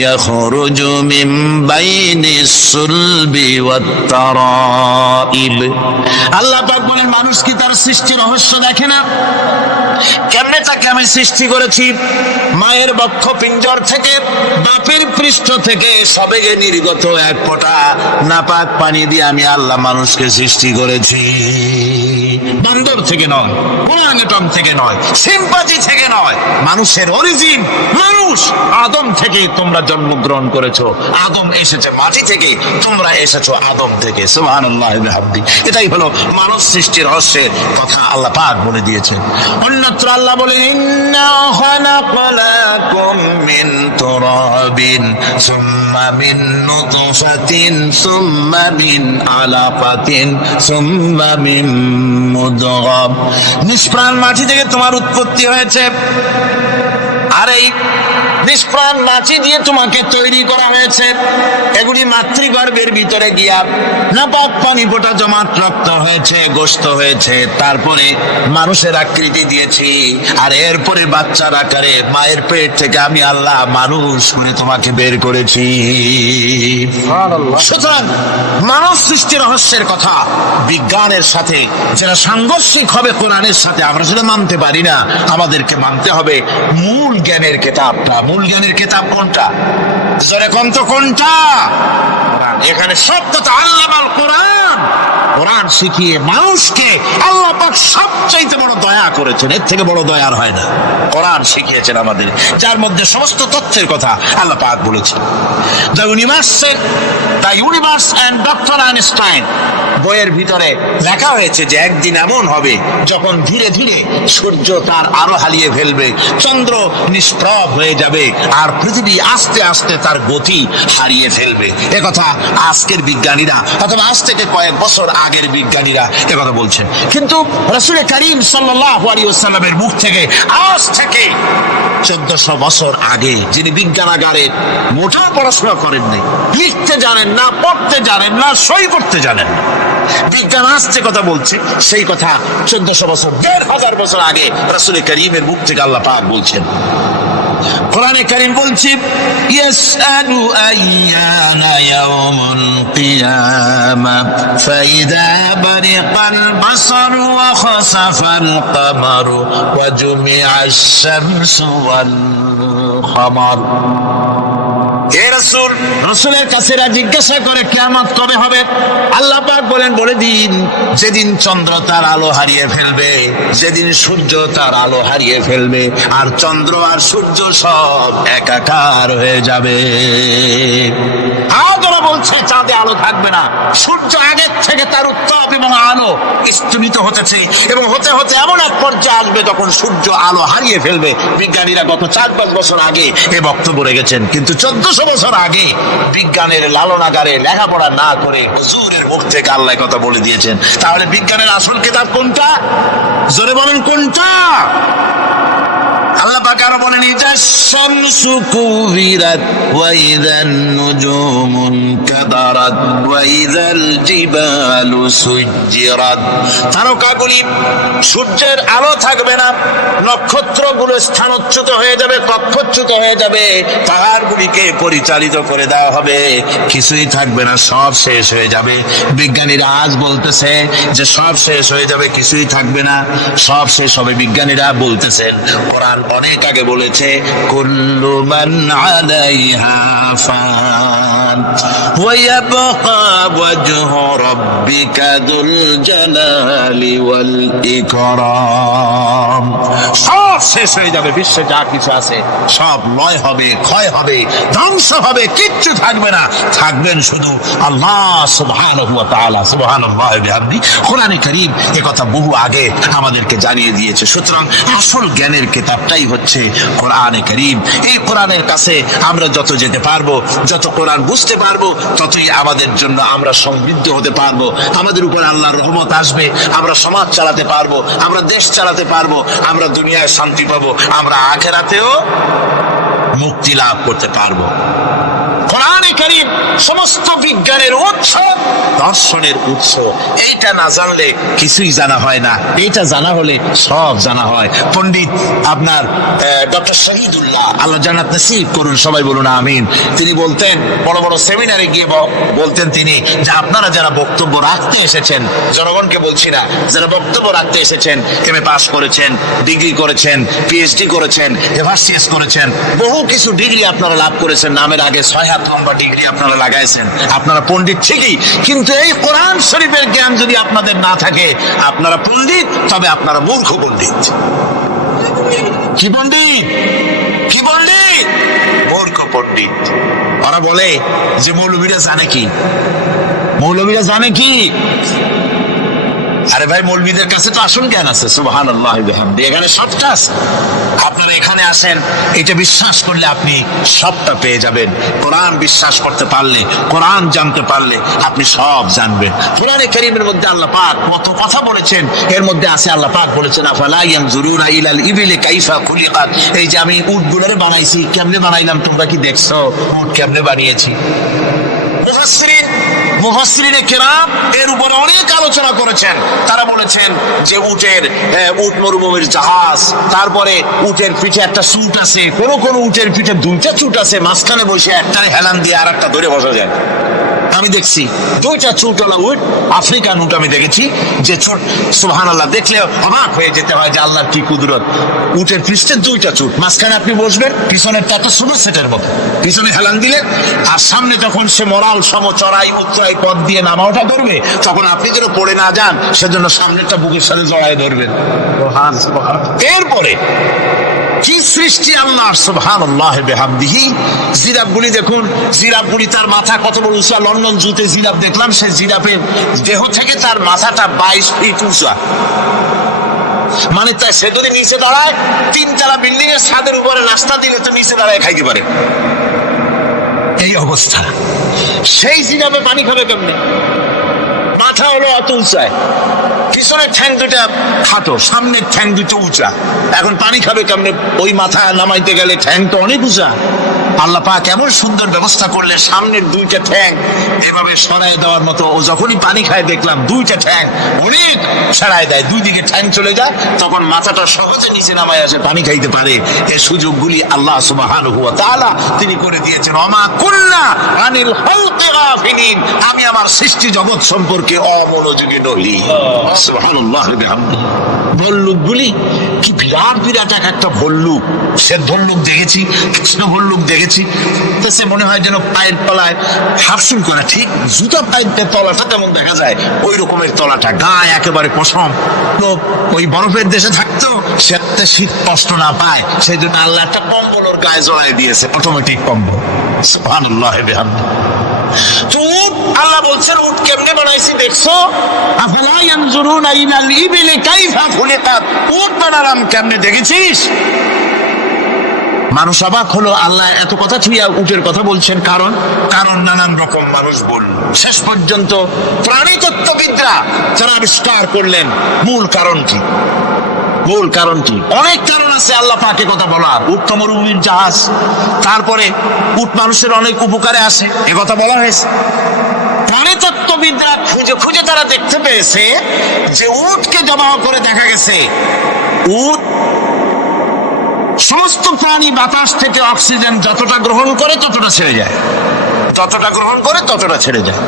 ইয়াখরুজু মিন বাইনিস সুলবি ওয়াত তারাইব। আল্লাহ পাক বলেন, মানুষ কি তার সৃষ্টির রহস্য দেখে না? কেমনে তাকে আমি সৃষ্টি করেছি? মায়ের বক্ষ পিঞ্জর থেকে, বাপের পৃষ্ঠ থেকে সবেগে নির্গত এক ফোঁটা নাপাক পানি দিয়ে আমি আল্লাহ মানুষকে সৃষ্টি করেছি। বান্দর থেকে নয়, ওরাংউটাং থেকে নয়, সিম্পাজি থেকে নয়, মানুষের অরিজিন মানুষ। আদম থেকে তোমরা জন্মগ্রহণ করেছো, আদম এসেছে মাটি থেকে, তোমরা এসেছো আদম থেকে। সুবহানাল্লাহ ওয়া বিহামদি। এটাই হলো মানব সৃষ্টির রহস্যের কথা আল্লাহ পাক বলে দিয়েছেন। অন্যত্র আল্লাহ বলেন, ইন্না খালাকনাকুম মিন তুরাবিন সুম্মা মিন নুতফাতিন সুম্মা মিন আলাকাতিন সুম্মা মিন মুদগাম। নিষ্প্রাণ মাটি থেকে তোমার উৎপত্তি হয়েছে, আর এই নিষ্প্রাণ মাটি দিয়ে তোমাকে তৈরি করা হয়েছে। এগুলি মাতৃগর্ভের ভিতরে গিয়া নাপাক পানি ফোঁটা জমাট রক্ত হয়েছে, গোশত হয়েছে, তারপরে মানুষের আকৃতি দিয়েছি, আর এরপরে বাচ্চার আকারে মায়ের পেট থেকে আমি আল্লাহ মানুষ করে তোমাকে বের করেছি। সুতরাং মানব সৃষ্টির রহস্যের কথা বিজ্ঞানের সাথে যেটা সাংঘর্ষিক হবে কোরআনের সাথে, আমরা সেটা মানতে পারি না। আমাদেরকে মানতে হবে মূল জ্ঞানের কিতাবটা। মূল জ্ঞানের কিতাব কোনটা? জোরে কোন তো কোনটা? এখানে সব কথা আল্লাহ আল কোরআন। কোরআন শিখিয়ে মানুষকে আল্লাহ পাক সবচাইতে বড় দয়া করেছেন, এর থেকে বড় দয়া আর হয় না। কোরআন শিখিয়েছেন আমাদের, যার মধ্যে সমস্ত তথ্যের কথা আল্লাহ পাক বলেছেন। The universe and doctor Einstein বইয়ের ভিতরে লেখা হয়েছে যে একদিন এমন হবে যখন ধীরে ধীরে সূর্য তার আলো হারিয়ে ফেলবে, চন্দ্র নিষ্প্রভ হয়ে যাবে, আর পৃথিবী আস্তে আস্তে তার গতি হারিয়ে ফেলবে। একথা আজকের বিজ্ঞানীরা অথবা আজ থেকে কয়েক বছর আগের বিজ্ঞানীরা একথা বলছেন। কিন্তু রাসূল করিম সাল্লাল্লাহু আলাইহি ওয়াসাল্লামের মুখ থেকে আজ থেকে 1400 বছর আগে, যিনি বিজ্ঞানাগারে মোটা পড়াশোনা করেননি, লিখতে জানেন না, পড়তে জানেন না, সই করতে জানেন না, বিজ্ঞান আসছে কথা বলছে, সেই কথা 1400 বছর 1500 বছর আগে রাসূল করিমের মুখ থেকে আল্লাহ পাক বলছেন। কোরআনে কারীম বলছে, ইয়াসআলু আইয়ানা ইয়াউমুল কিয়ামা ফাইদা বারিকাল বাসারু ওয়া খাসাফাল কামারু ওয়া জুমিআশ শামসু ওয়াল কামার। হে রাসূল, রাসূলের কাছে জিজ্ঞাসা করে কিয়ামত কবে হবে? আল্লাহ পাক বলেন, বলে দিন যেদিন চন্দ্র তার আলো হারিয়ে ফেলবে, যেদিন সূর্য তার আলো হারিয়ে ফেলবে, আর চন্দ্র আর সূর্য সব একাকার হয়ে যাবে। আদরা বলছে চাঁদে আলো থাকবে না, সূর্য আগের থেকে তার উত্তাপ এবং আলো স্থিমিত হতেছে, এবং হতে হতে এমন এক পর্যায়ে আসবে যখন সূর্য আলো হারিয়ে ফেলবে। বিজ্ঞানীরা গত 4-5 বছর আগে এ বক্তব্য রেখেছেন, কিন্তু 1400 বছর আগে বিজ্ঞানের লালনাগারে লেখাপড়া না করে হুজুরের মুখ থেকে আল্লাহ কথা বলে দিয়েছেন। তাহলে বিজ্ঞানের আসল কিতাব কোনটা? জোরে বলেন কোনটা? আল্লাহ পাক আরো বলেন, ইজা الشمس كورت وإذا النجوم انكدرت وإذا الجبال سجرت তারকাগুলি সূর্যের আলো থাকবে না, নক্ষত্রগুলো স্থানচ্যুত হয়ে যাবে, কক্ষচ্যুত হয়ে যাবে, পাহাড়গুলিকে পরিচালিত করে দেওয়া হবে, কিছুই থাকবে না, সব শেষ হয়ে যাবে। বিজ্ঞানীরা আজ বলতেছে যে সব শেষ হয়ে যাবে, কিছুই থাকবে না, সব শেষ হবে। বিজ্ঞানীরা বলতেছেন, কোরআন অনেক আগে বলেছে কুল্লু মান আলাইহা ফান ওয়া ইয়াবকা ওয়াজহু রাব্বিকা যুল জালালি ওয়াল ইকরাম। সব শেষ হয়ে যাবে, বিশ্বে যা কিছু আছে সব লয় হবে, ক্ষয় হবে, ধ্বংস হবে, কিচ্ছু থাকবে না, থাকবেন শুধু আল্লাহ সুবহানাহু ওয়া তাআলা। সুবহানাল্লাহি ওয়া বিহামদিহি। কোরআনে কারীম এ কথা বহু আগে আমাদেরকে জানিয়ে দিয়েছে। সুতরাং আসল জ্ঞানের কিতাবটাই হচ্ছে কোরআনে কারীম। এই কোরআনের কাছে আমরা যত যেতে পারবো, যত কোরআন বুঝতে পারবো, ততই আমাদের জন্য আমরা সমৃদ্ধ হতে পারবো, আমাদের উপর আল্লাহর রহমত আসবে, আমরা সমাজ চালাতে পারবো, আমরা দেশ চালাতে পারবো, আমরা দুনিয়ায় শান্তি পাবো, আমরা আখিরাতেও মুক্তি লাভ করতে পারবো। কোরআনে কারীম সমস্ত বিজ্ঞানের উৎস, দর্শনের উৎস। এইটা না জানলে কিছুই জানা হয় না, এইটা জানা হলে সব জানা হয়। পণ্ডিত আপনার ডক্টর শহীদুল্লাহ, আল্লাহ জান্নাত নসিব করুন, সবাই বলুন আমিন। তিনি বলতেন, বড় বড় সেমিনারে গিয়ে বলতেন তিনি, যে আপনারা যারা বক্তব্য রাখতে এসেছেন, জনগণকে বলছি না, যারা বক্তব্য রাখতে এসেছেন, এমএ পাস করেছেন, ডিগ্রি করেছেন, পিএইচডি করেছেন, এভারসিএস করেছেন, বহু কিছু ডিগ্রি আপনারা লাভ করেছেন, নামের আগে 6 হাত লম্বা ডিগ্রি আপনারা লাগাইছেন, আপনারা পণ্ডিত ঠিকই, কিন্তু এই কোরআন শরীফের জ্ঞান যদি আপনাদের না থাকে, আপনারা পণ্ডিত, তবে আপনারা মূর্খ পণ্ডিত। কি পণ্ডিত? কি পণ্ডিত? মূর্খ পণ্ডিত। ওরা বলে যে মৌলবীরা জানে কি, মৌলবীরা জানে কি? আরে ভাই, মৌলবীদের কাছে তো আসল জ্ঞান আছে। সুবহানাল্লাহি ওয়া বিহামদিহি। এখানে সবটা আছে। আপনারা এখানে আসেন, এটা বিশ্বাস করলে আপনি সবটা পেয়ে যাবেন। কোরআন বিশ্বাস করতে পারলে, কোরআন জানতে পারলে আপনি সব জানবেন। কোরআনে কারীমের মধ্যে আল্লাহ পাক কত কথা বলেছেন, এর মধ্যে আছে আল্লাহ পাক বলেছেন, আফালা ইয়ানজুরুনা ইলাল ইবিলি কাইফা খুলিকাত। এই যে আমি উটগুলোরে বানাইছি, কেমনে বানাইলাম তোমরা কি দেখছো? উট কেমনে বানিয়েছি? মুফাসসিরিনে কেরাম এর উপরে অনেক আলোচনা করেছেন। তারা বলেছেন যে উট মরুভূমির জাহাজ, তারপরে উটের পিঠে একটা চুট আছে, কোন উটের পিঠে 2টা চুট আছে, মাঝখানে বসে একটারে হেলান দিয়ে আর একটা ধরে বসা যায়। আমি দেখছি 2টা চুটওয়ালা উট, আফ্রিকান উট আমি দেখেছি, যে চুট সুবহানাল্লাহ, দেখলে অবাক হয়ে যেতে হয় যে আল্লাহর কি কুদরত। উটের পৃষ্ঠে 2টা চুট, মাঝখানে আপনি বসবেন, পিছনেরটা একটা ছোট সেটের মতো, পিছনে হেলান দিলেন, আর সামনে যখন সে মরাল সম চড়াই উত্তরাই পথ দিয়ে নামা ওঠা করবে, তখন আপনি যেন পড়ে না যান সেজন্য সামনেরটা বুকের সাথে জড়াই ধরবেন। এরপরে কি সৃষ্টি আল্লাহর, সুবহানাল্লাহি ওয়া বিহামদিহি। জিরাফগুলি দেখুন, জিরাফগুলি তার মাথা কত বড় উঁচা। লন্ডন জুতে জিরাফ দেখলাম, সেই জিরাফের দেহ থেকে তার মাথাটা 22 ফিট উঁচা। মানে তাই সে যদি নিচে দাঁড়ায়, 3 তলা বিল্ডিং এর ছাদের উপরে নাস্তা দিলে তো নিচে দাঁড়ায় খাইতে পারে, এই অবস্থা। সেই জিরাফে পানি খাবে কেমনে? মাথা হলো অত উঁচায়, পিছনের ঠ্যাং 2টা খাটো, সামনের ঠ্যাং 2টা উঁচা, এখন পানি খাবে কেমনে? ওই মাথা নামাইতে গেলে ঠ্যাং তো অনেক উঁচা। আল্লাহ পাক এমন সুন্দর ব্যবস্থা করলে, সামনের 2টা ঠ্যাং এভাবে সরায় দেওয়ার মতো। ও যখনই পানি খায় দেখলাম 2টা ঠ্যাং অনেক সরায় দেয়, 2 দিকে ঠ্যাং চলে যায়, তখন মাথাটা সহজে নিচে নামায় আসে, পানি খাইতে পারে। এই সুযোগগুলি আল্লাহ সুবহানাহু ওয়া তাআলা তিনি করে দিয়েছেন। ওমা কুল্লা আনিল খালকি গাফিলিন। আমি আমার সৃষ্টি জগৎ সম্পর্কে অমনোযোগী নই। সুবহানাল্লাহি ওয়া বিহামদিহি। ভল্লুকগুলি কি বিরাট বিরাট একটা ভল্লুক, সে ভল্লুক দেখেছি, কৃষ্ণ ভল্লুক দেখেছি, তো সে মনে হয় যেন পায়ের তলায় হাফসুল করা, ঠিক জুতা পায়ের তলাটা তেমন দেখা যায়, ওই রকমের তলাটা, গায়ে একেবারে পশম। তো ওই বরফের দেশে থাকতো, সে শীত কষ্ট না পায়, সেই জন্য আল্লাহ একটা কম্বল ওর গায়ে জড়াই দিয়েছে, অটোমেটিক কম্বল। সুবহানাল্লাহি ওয়া বিহামদিহি। তো আল্লাহ বলছেন, উট কেমনে বানাইছি দেখছো? আফালা ইয়ানজুরুনা ইলাল ইবিলি কাইফা খুলিকাত। উট বানালাম কেমনে দেখেছিস? মানুষ অবাক হলো, আল্লাহ এত কথা ছুঁয়া উটের কথা বলছেন, কারণ নানান রকম মানুষ বলল। শেষ পর্যন্ত প্রাণীতত্ত্ববিদরা যারা আবিষ্কার করলেন মূল কারণ কি, মূল কারণ কি? অনেক কারণ আছে আল্লাহ পাকে কথা বলার। উট তো মরুভূমির জাহাজ, তারপরে উট মানুষের অনেক উপকারে আসে, এ কথা বলা হয়েছে। প্রাণীতত্ত্ববিদরা খুঁজে খুঁজে তারা দেখতে পেয়েছে যে উটকে জবাহ করে দেখা গেছে উট সমস্ত প্রাণী বাতাস থেকে অক্সিজেন যতটা গ্রহণ করে ততটা ছেড়ে যায়, যতটা গ্রহণ করে ততটা ছেড়ে যায়।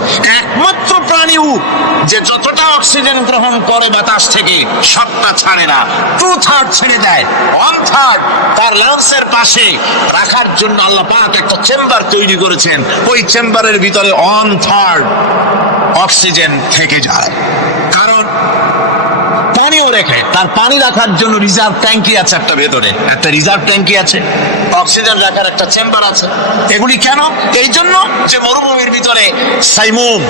একমাত্র প্রাণী উট যে যতটা অক্সিজেন গ্রহণ করে বাতাস থেকে সবটা ছাড়ে না, 2/3 ছেড়ে দেয়। 1/3 তার লাংসের পাশে রাখার জন্য আল্লাহ পাক একটা চেম্বার তৈরি করেছেন। ওই চেম্বারের ভিতরে 1/3 অক্সিজেন থেকে যায়। কারণ পানিও রেখে, তার পানি রাখার জন্য রিজার্ভ ট্যাঙ্কি আছে, একটা ভেতরে একটা রিজার্ভ ট্যাঙ্কি আছে, অক্সিজেন রাখার একটা চেম্বার আছে। এগুলি কেন? এই জন্য যে মরুভূমির ভিতরে সাইমুম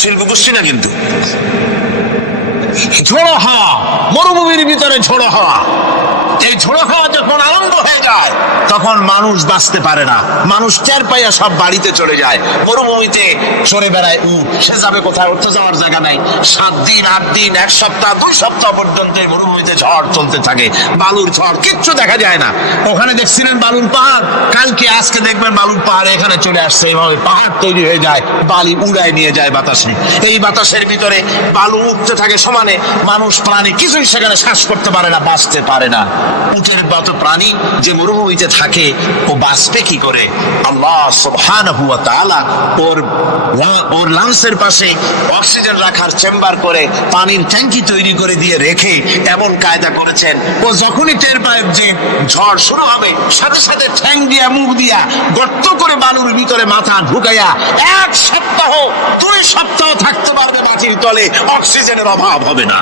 শিল্প গোষ্ঠী না, কিন্তু ঝোড়ো হাওয়া, মরুভূমির ভিতরে ঝোড়ো হাওয়া, এই ঝোড়ো হাওয়া যখন আরম্ভ হয়ে যায় তখন মানুষ বাঁচতে পারে না, মানুষ টের পাইয়া সব বাড়িতে চলে যায়। মরুভূমিতে চড়ে বেড়ায় উট, সে যাবে কোথায়? উঠতে যাওয়ার জায়গা নাই। 7 দিন 8 দিন 1 সপ্তাহ 2 সপ্তাহ পর্যন্ত মরুভূমিতে ঝড় চলতে থাকে, বালুর ঝড়, কিচ্ছু দেখা যায় না। ওখানে দেখছিলেন বালুর পাহাড়, কালকে আজকে দেখবেন বালুর পাহাড় এখানে চলে আসছে, এইভাবে পাহাড় তৈরি হয়ে যায়, বালি উড়ায় নিয়ে যায় বাতাসে। এই বাতাসের ভিতরে বালু উঠতে থাকে সমানে, মানুষ প্রাণী কিছুই সেখানে শ্বাস করতে পারে না, বাঁচতে পারে না। উটের মতো প্রাণী যে মরুভূমিতে থাকে ও বাঁচবে কি করে? আল্লাহ সুবহানাহু ওয়া তাআলা ওর লাংসের পাশে অক্সিজেন রাখার চেম্বার করে পানির ট্যাঙ্কি তৈরি করে দিয়ে রেখে এমন কায়দা করেছেন, ও যখনই টের পায় যে ঝড় শুরু হবে, সাথে সাথে ঠ্যাং দিয়া মুখ দিয়া গর্ত করে বালুর ভিতরে মাথা ঢুকাইয়া 1 সপ্তাহ 2 সপ্তাহ থাকতে পারবে মাটির তলে, অক্সিজেনের অভাব হবে না।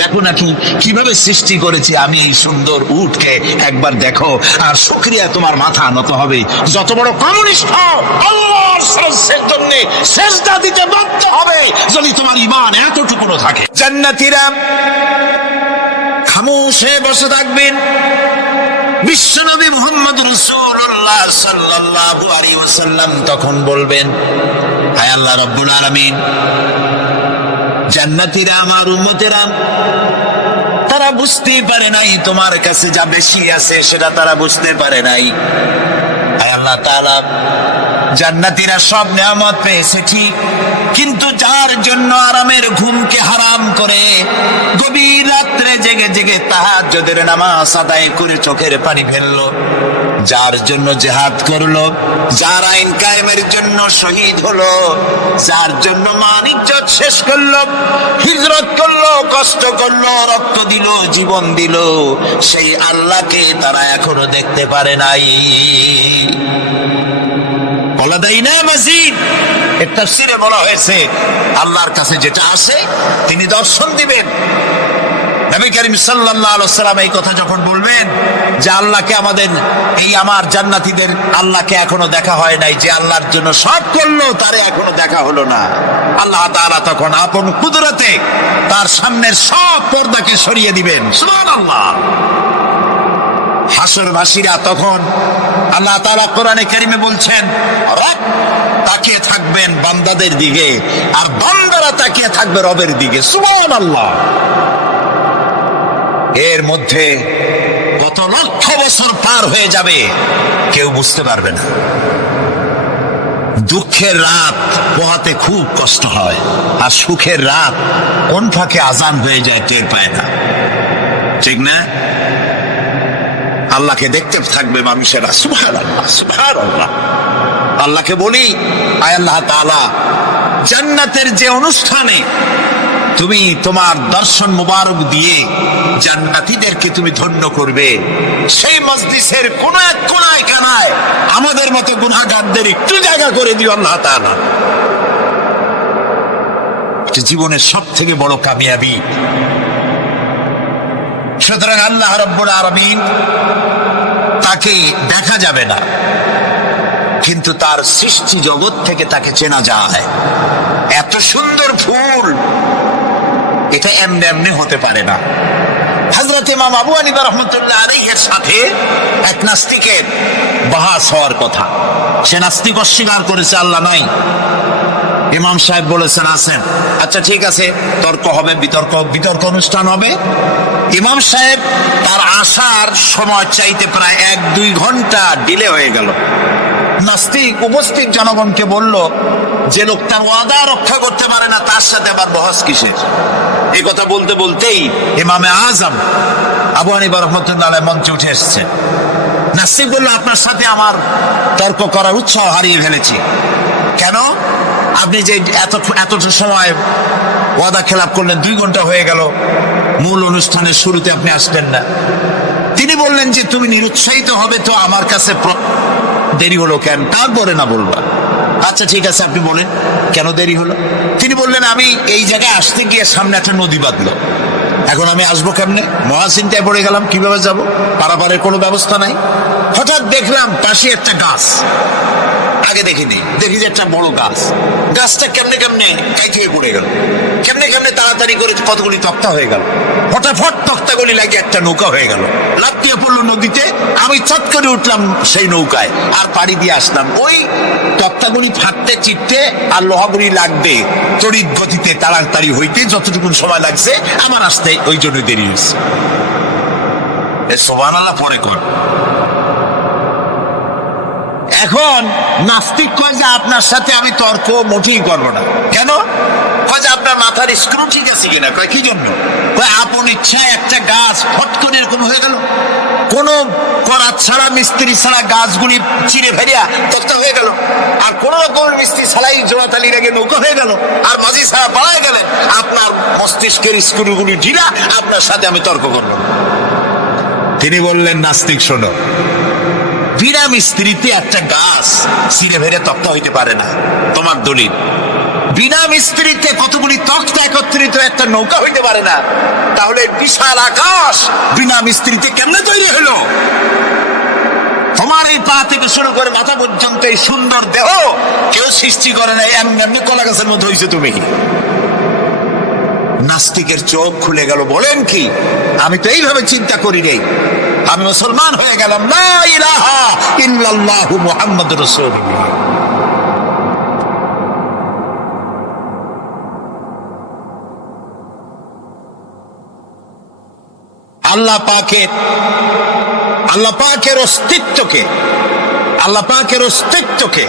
দেখো নাকি কিভাবে সৃষ্টি করেছি আমি এই সুন্দর উটকে, একবার দেখো, আর শুকরিয়া তোমার মাথা নত হবে। যত বড় কমিউনিস্ট হও, আল্লাহর জন্য সেজদা দিতে বাধ্য হবে যদি তোমার ঈমান এতটুকু থাকে। জান্নাতীরা খামোশ হয়ে বসে থাকবেন। বিশ্বনবী মুহাম্মদ রাসূলুল্লাহ সাল্লাল্লাহু আলাইহি ওয়াসাল্লাম তখন বলবেন, হায় আল্লাহ রাব্বুল আলামিন, জান্নাতীরা আমার উম্মতেরা, তারা বুঝতেই পারে নাই তোমার কাছে যা বেশি আছে সেটা তারা বুঝতে পারে নাই। হায় আল্লাহ তাআলা, জান্নাতীরা সব নিয়ামত পেয়েছে ঠিক, কিন্তু যার জন্য আরামের ঘুমকে হারাম করে গভীর রাত্রে জেগে জেগে তাহাজ্জুদের নামাজ আদায় করে চোখের পানি ফেললো, যার জন্য জিহাদ করলো, যার আইন কায়েমের জন্য শহীদ হলো, যার জন্য মান ইজ্জত শেষ করলো, হিজরত করলো, কষ্ট করলো, রক্ত দিল, জীবন দিল, সেই আল্লাহকে তারা এখনো দেখতে পারে নাই। তাফসীরে বলা হয়েছে আল্লাহর কাছে যেটা আসে তিনি দর্শন দিবেন। নবী করিম সাল্লাল্লাহু আলাইহি ওয়াসাল্লাম এই কথা যখন বলবেন যে আল্লাহকে আমাদের এই আমার জান্নাতীদের আল্লাহকে এখনো দেখা হয় নাই, যে আল্লাহর জন্য সব করলো তারে এখনো দেখা হলো না, আল্লাহ তাআলা তখন আপন কুদরতে তার সামনের সব পর্দাকে সরিয়ে দিবেন। সুবহানাল্লাহ। হাসরবাসীরা তখন আল্লাহ তাআলা কোরআনে কারীমে বলছেন, রব তাকিয়ে থাকবেন বান্দাদের দিকে আর বান্দারা তাকিয়ে থাকবে রবের দিকে। সুবহানাল্লাহ। এর মধ্যে কত লক্ষ বছর পার হয়ে যাবে কেউ বুঝতে পারবে না। দুঃখের রাত পোহাতে খুব কষ্ট হয়, আর সুখের রাত কোন ফাঁকে আজান হয়ে যায় টের পায় না, ঠিক না? আল্লাহকে দেখতে থাকবে মানুষেরা। সুবহানাল্লাহ, সুবহানাল্লাহ। আল্লাহকে বলি, আয় আল্লাহ তাআলা, জান্নাতের যে অনুষ্ঠানে তুমি তোমার দর্শন মুবারক দিয়ে জান্নাতীদেরকে তুমি ধন্য করবে, সেই মজলিসের কোন এক কোনায় কানায় আমাদের মতো গুনাহগারদের একটু জায়গা করে দিও আল্লাহ তাআলা। জীবনের সব থেকে বড় কামিয়াবি। সুতরাং আল্লাহ রাব্বুল আলামিন তাকে দেখা যাবে না, কিন্তু তার সৃষ্টি জগৎ থেকে তাকে চেনা যায়। এত সুন্দর ফুল, এটা এমনি এমনি হতে পারে না। হযরত ইমাম আবু হানিফা রাহমাতুল্লাহ আলাইহির সাথে এক নাস্তিকের বাহাস হওয়ার কথা। সে নাস্তিক অস্বীকার করেছে আল্লাহ নাই। ইমাম সাহেব বলেছেন আছেন, আচ্ছা ঠিক আছে, তর্ক হবে, বিতর্ক অনুষ্ঠান হবে। ইমাম সাহেব তার আসার সময় চাইতে প্রায় 1-2 ঘন্টা ডিলে হয়ে গেল। নাস্তিক উপস্থিত জনগণকে বলল, যে লোকটা ওয়াদা রক্ষা করতে পারে না তার সাথে আবার বহস কিসের? এই কথা বলতে বলতেই ইমামে আজম আবু হানিফা রাহমাতুল্লাহ আলাইহি মঞ্চে উঠে এসেছেন। নাস্তিক বলল, আপনার সাথে আমার তর্ক করার উৎসাহ হারিয়ে ফেলেছি। কেন? আপনি যে এতটা সময় ওয়াদা খেলাপ করলেন, 2 ঘন্টা হয়ে গেল, মূল অনুষ্ঠানের শুরুতে আপনি আসলেন না। তিনি বললেন যে তুমি নিরুৎসাহিত হবে তো আমার কাছে দেরি হলো কেন? তারপরে না বলবা। আচ্ছা ঠিক আছে, আপনি বলেন কেন দেরি হলো? তিনি বললেন, আমি এই জায়গায় আসতে গিয়ে সামনে একটা নদী বাঁধলো, এখন আমি আসবো কেমনে? মহাচিন্তায় পড়ে গেলাম, কিভাবে যাব? পারাপারের কোনো ব্যবস্থা নাই। হঠাৎ দেখলাম পাশে একটা গাছ, আগে দেখিনি, দেখি যে একটা বড় গাছ। গাছটা কেমনে কাইট হয়ে পড়ে গেল, কেমনে তাড়াতাড়ি করে কতগুলি তক্তা হয়ে গেল, ফটাফট তক্তাগুলি লাগে একটা নৌকা হয়ে গেল, লাফ দিয়ে পড়লো নদীতে। আমি চট করে উঠলাম সেই নৌকায় আর পাড়ি দিয়ে আসলাম। ওই তক্তাগুলি ফাটতে চিটতে আর লোহাগুলি লাগবে তড়িৎ গতিতে, তাড়াতাড়ি হইতে যতটুকু সময় লাগছে আমার আসতে ওই জন্য দেরি হয়েছে। সুবহানাল্লাহ পরে কর। এখন নাস্তিক কয় যে আপনার সাথে আমি তর্ক মোটেই করবো না। কেন? কয় যে আপনার মাথার স্ক্রু ঠিক আছে কিনা। কয় কি জন্য? কয় আপন ইচ্ছায় একটা গাছ ফট করে এরকম হয়ে গেল, কোনো করাত ছাড়া মিস্ত্রি ছাড়া গাছগুলি চিরে ফেরিয়া তক্তা হয়ে গেল, আর কোন রকমের মিস্ত্রি ছাড়াই জোড়াতালির আগে নৌকা হয়ে গেল, আর মাঝি ছাড়া পালায় গেলেন। আপনার মস্তিষ্কের স্ক্রুগুলি ঢিলা, আপনার সাথে আমি তর্ক করবো। তিনি বললেন, নাস্তিক শোনো, বিনা মিস্ত্রিতে একটা গাছ ছিঁড়ে ভেড়ে তক্তা হইতে পারে না। তোমার দলিল। বিনা মিস্ত্রিতে কতগুলি তক্তা একত্রিত একটা নৌকা হইতে পারে না, তাহলে বিশাল আকাশ বিনা মিস্ত্রিতে কেমনে তৈরি হলো? তোমার এই পা থেকে শুরু করে মাথা পর্যন্ত এই সুন্দর দেহ কেউ সৃষ্টি করে না, এমনি কলা গাছের মধ্যে হয়েছে তুমি। নাস্তিকের চোখ খুলে গেল। বলেন কি? আমি তো এইভাবে চিন্তা করি নেই, আমি মুসলমান হয়ে গেলাম। লা ইলাহা ইল্লাল্লাহু মুহাম্মাদুর রাসূলুল্লাহ। আল্লাহ পাকের অস্তিত্বকে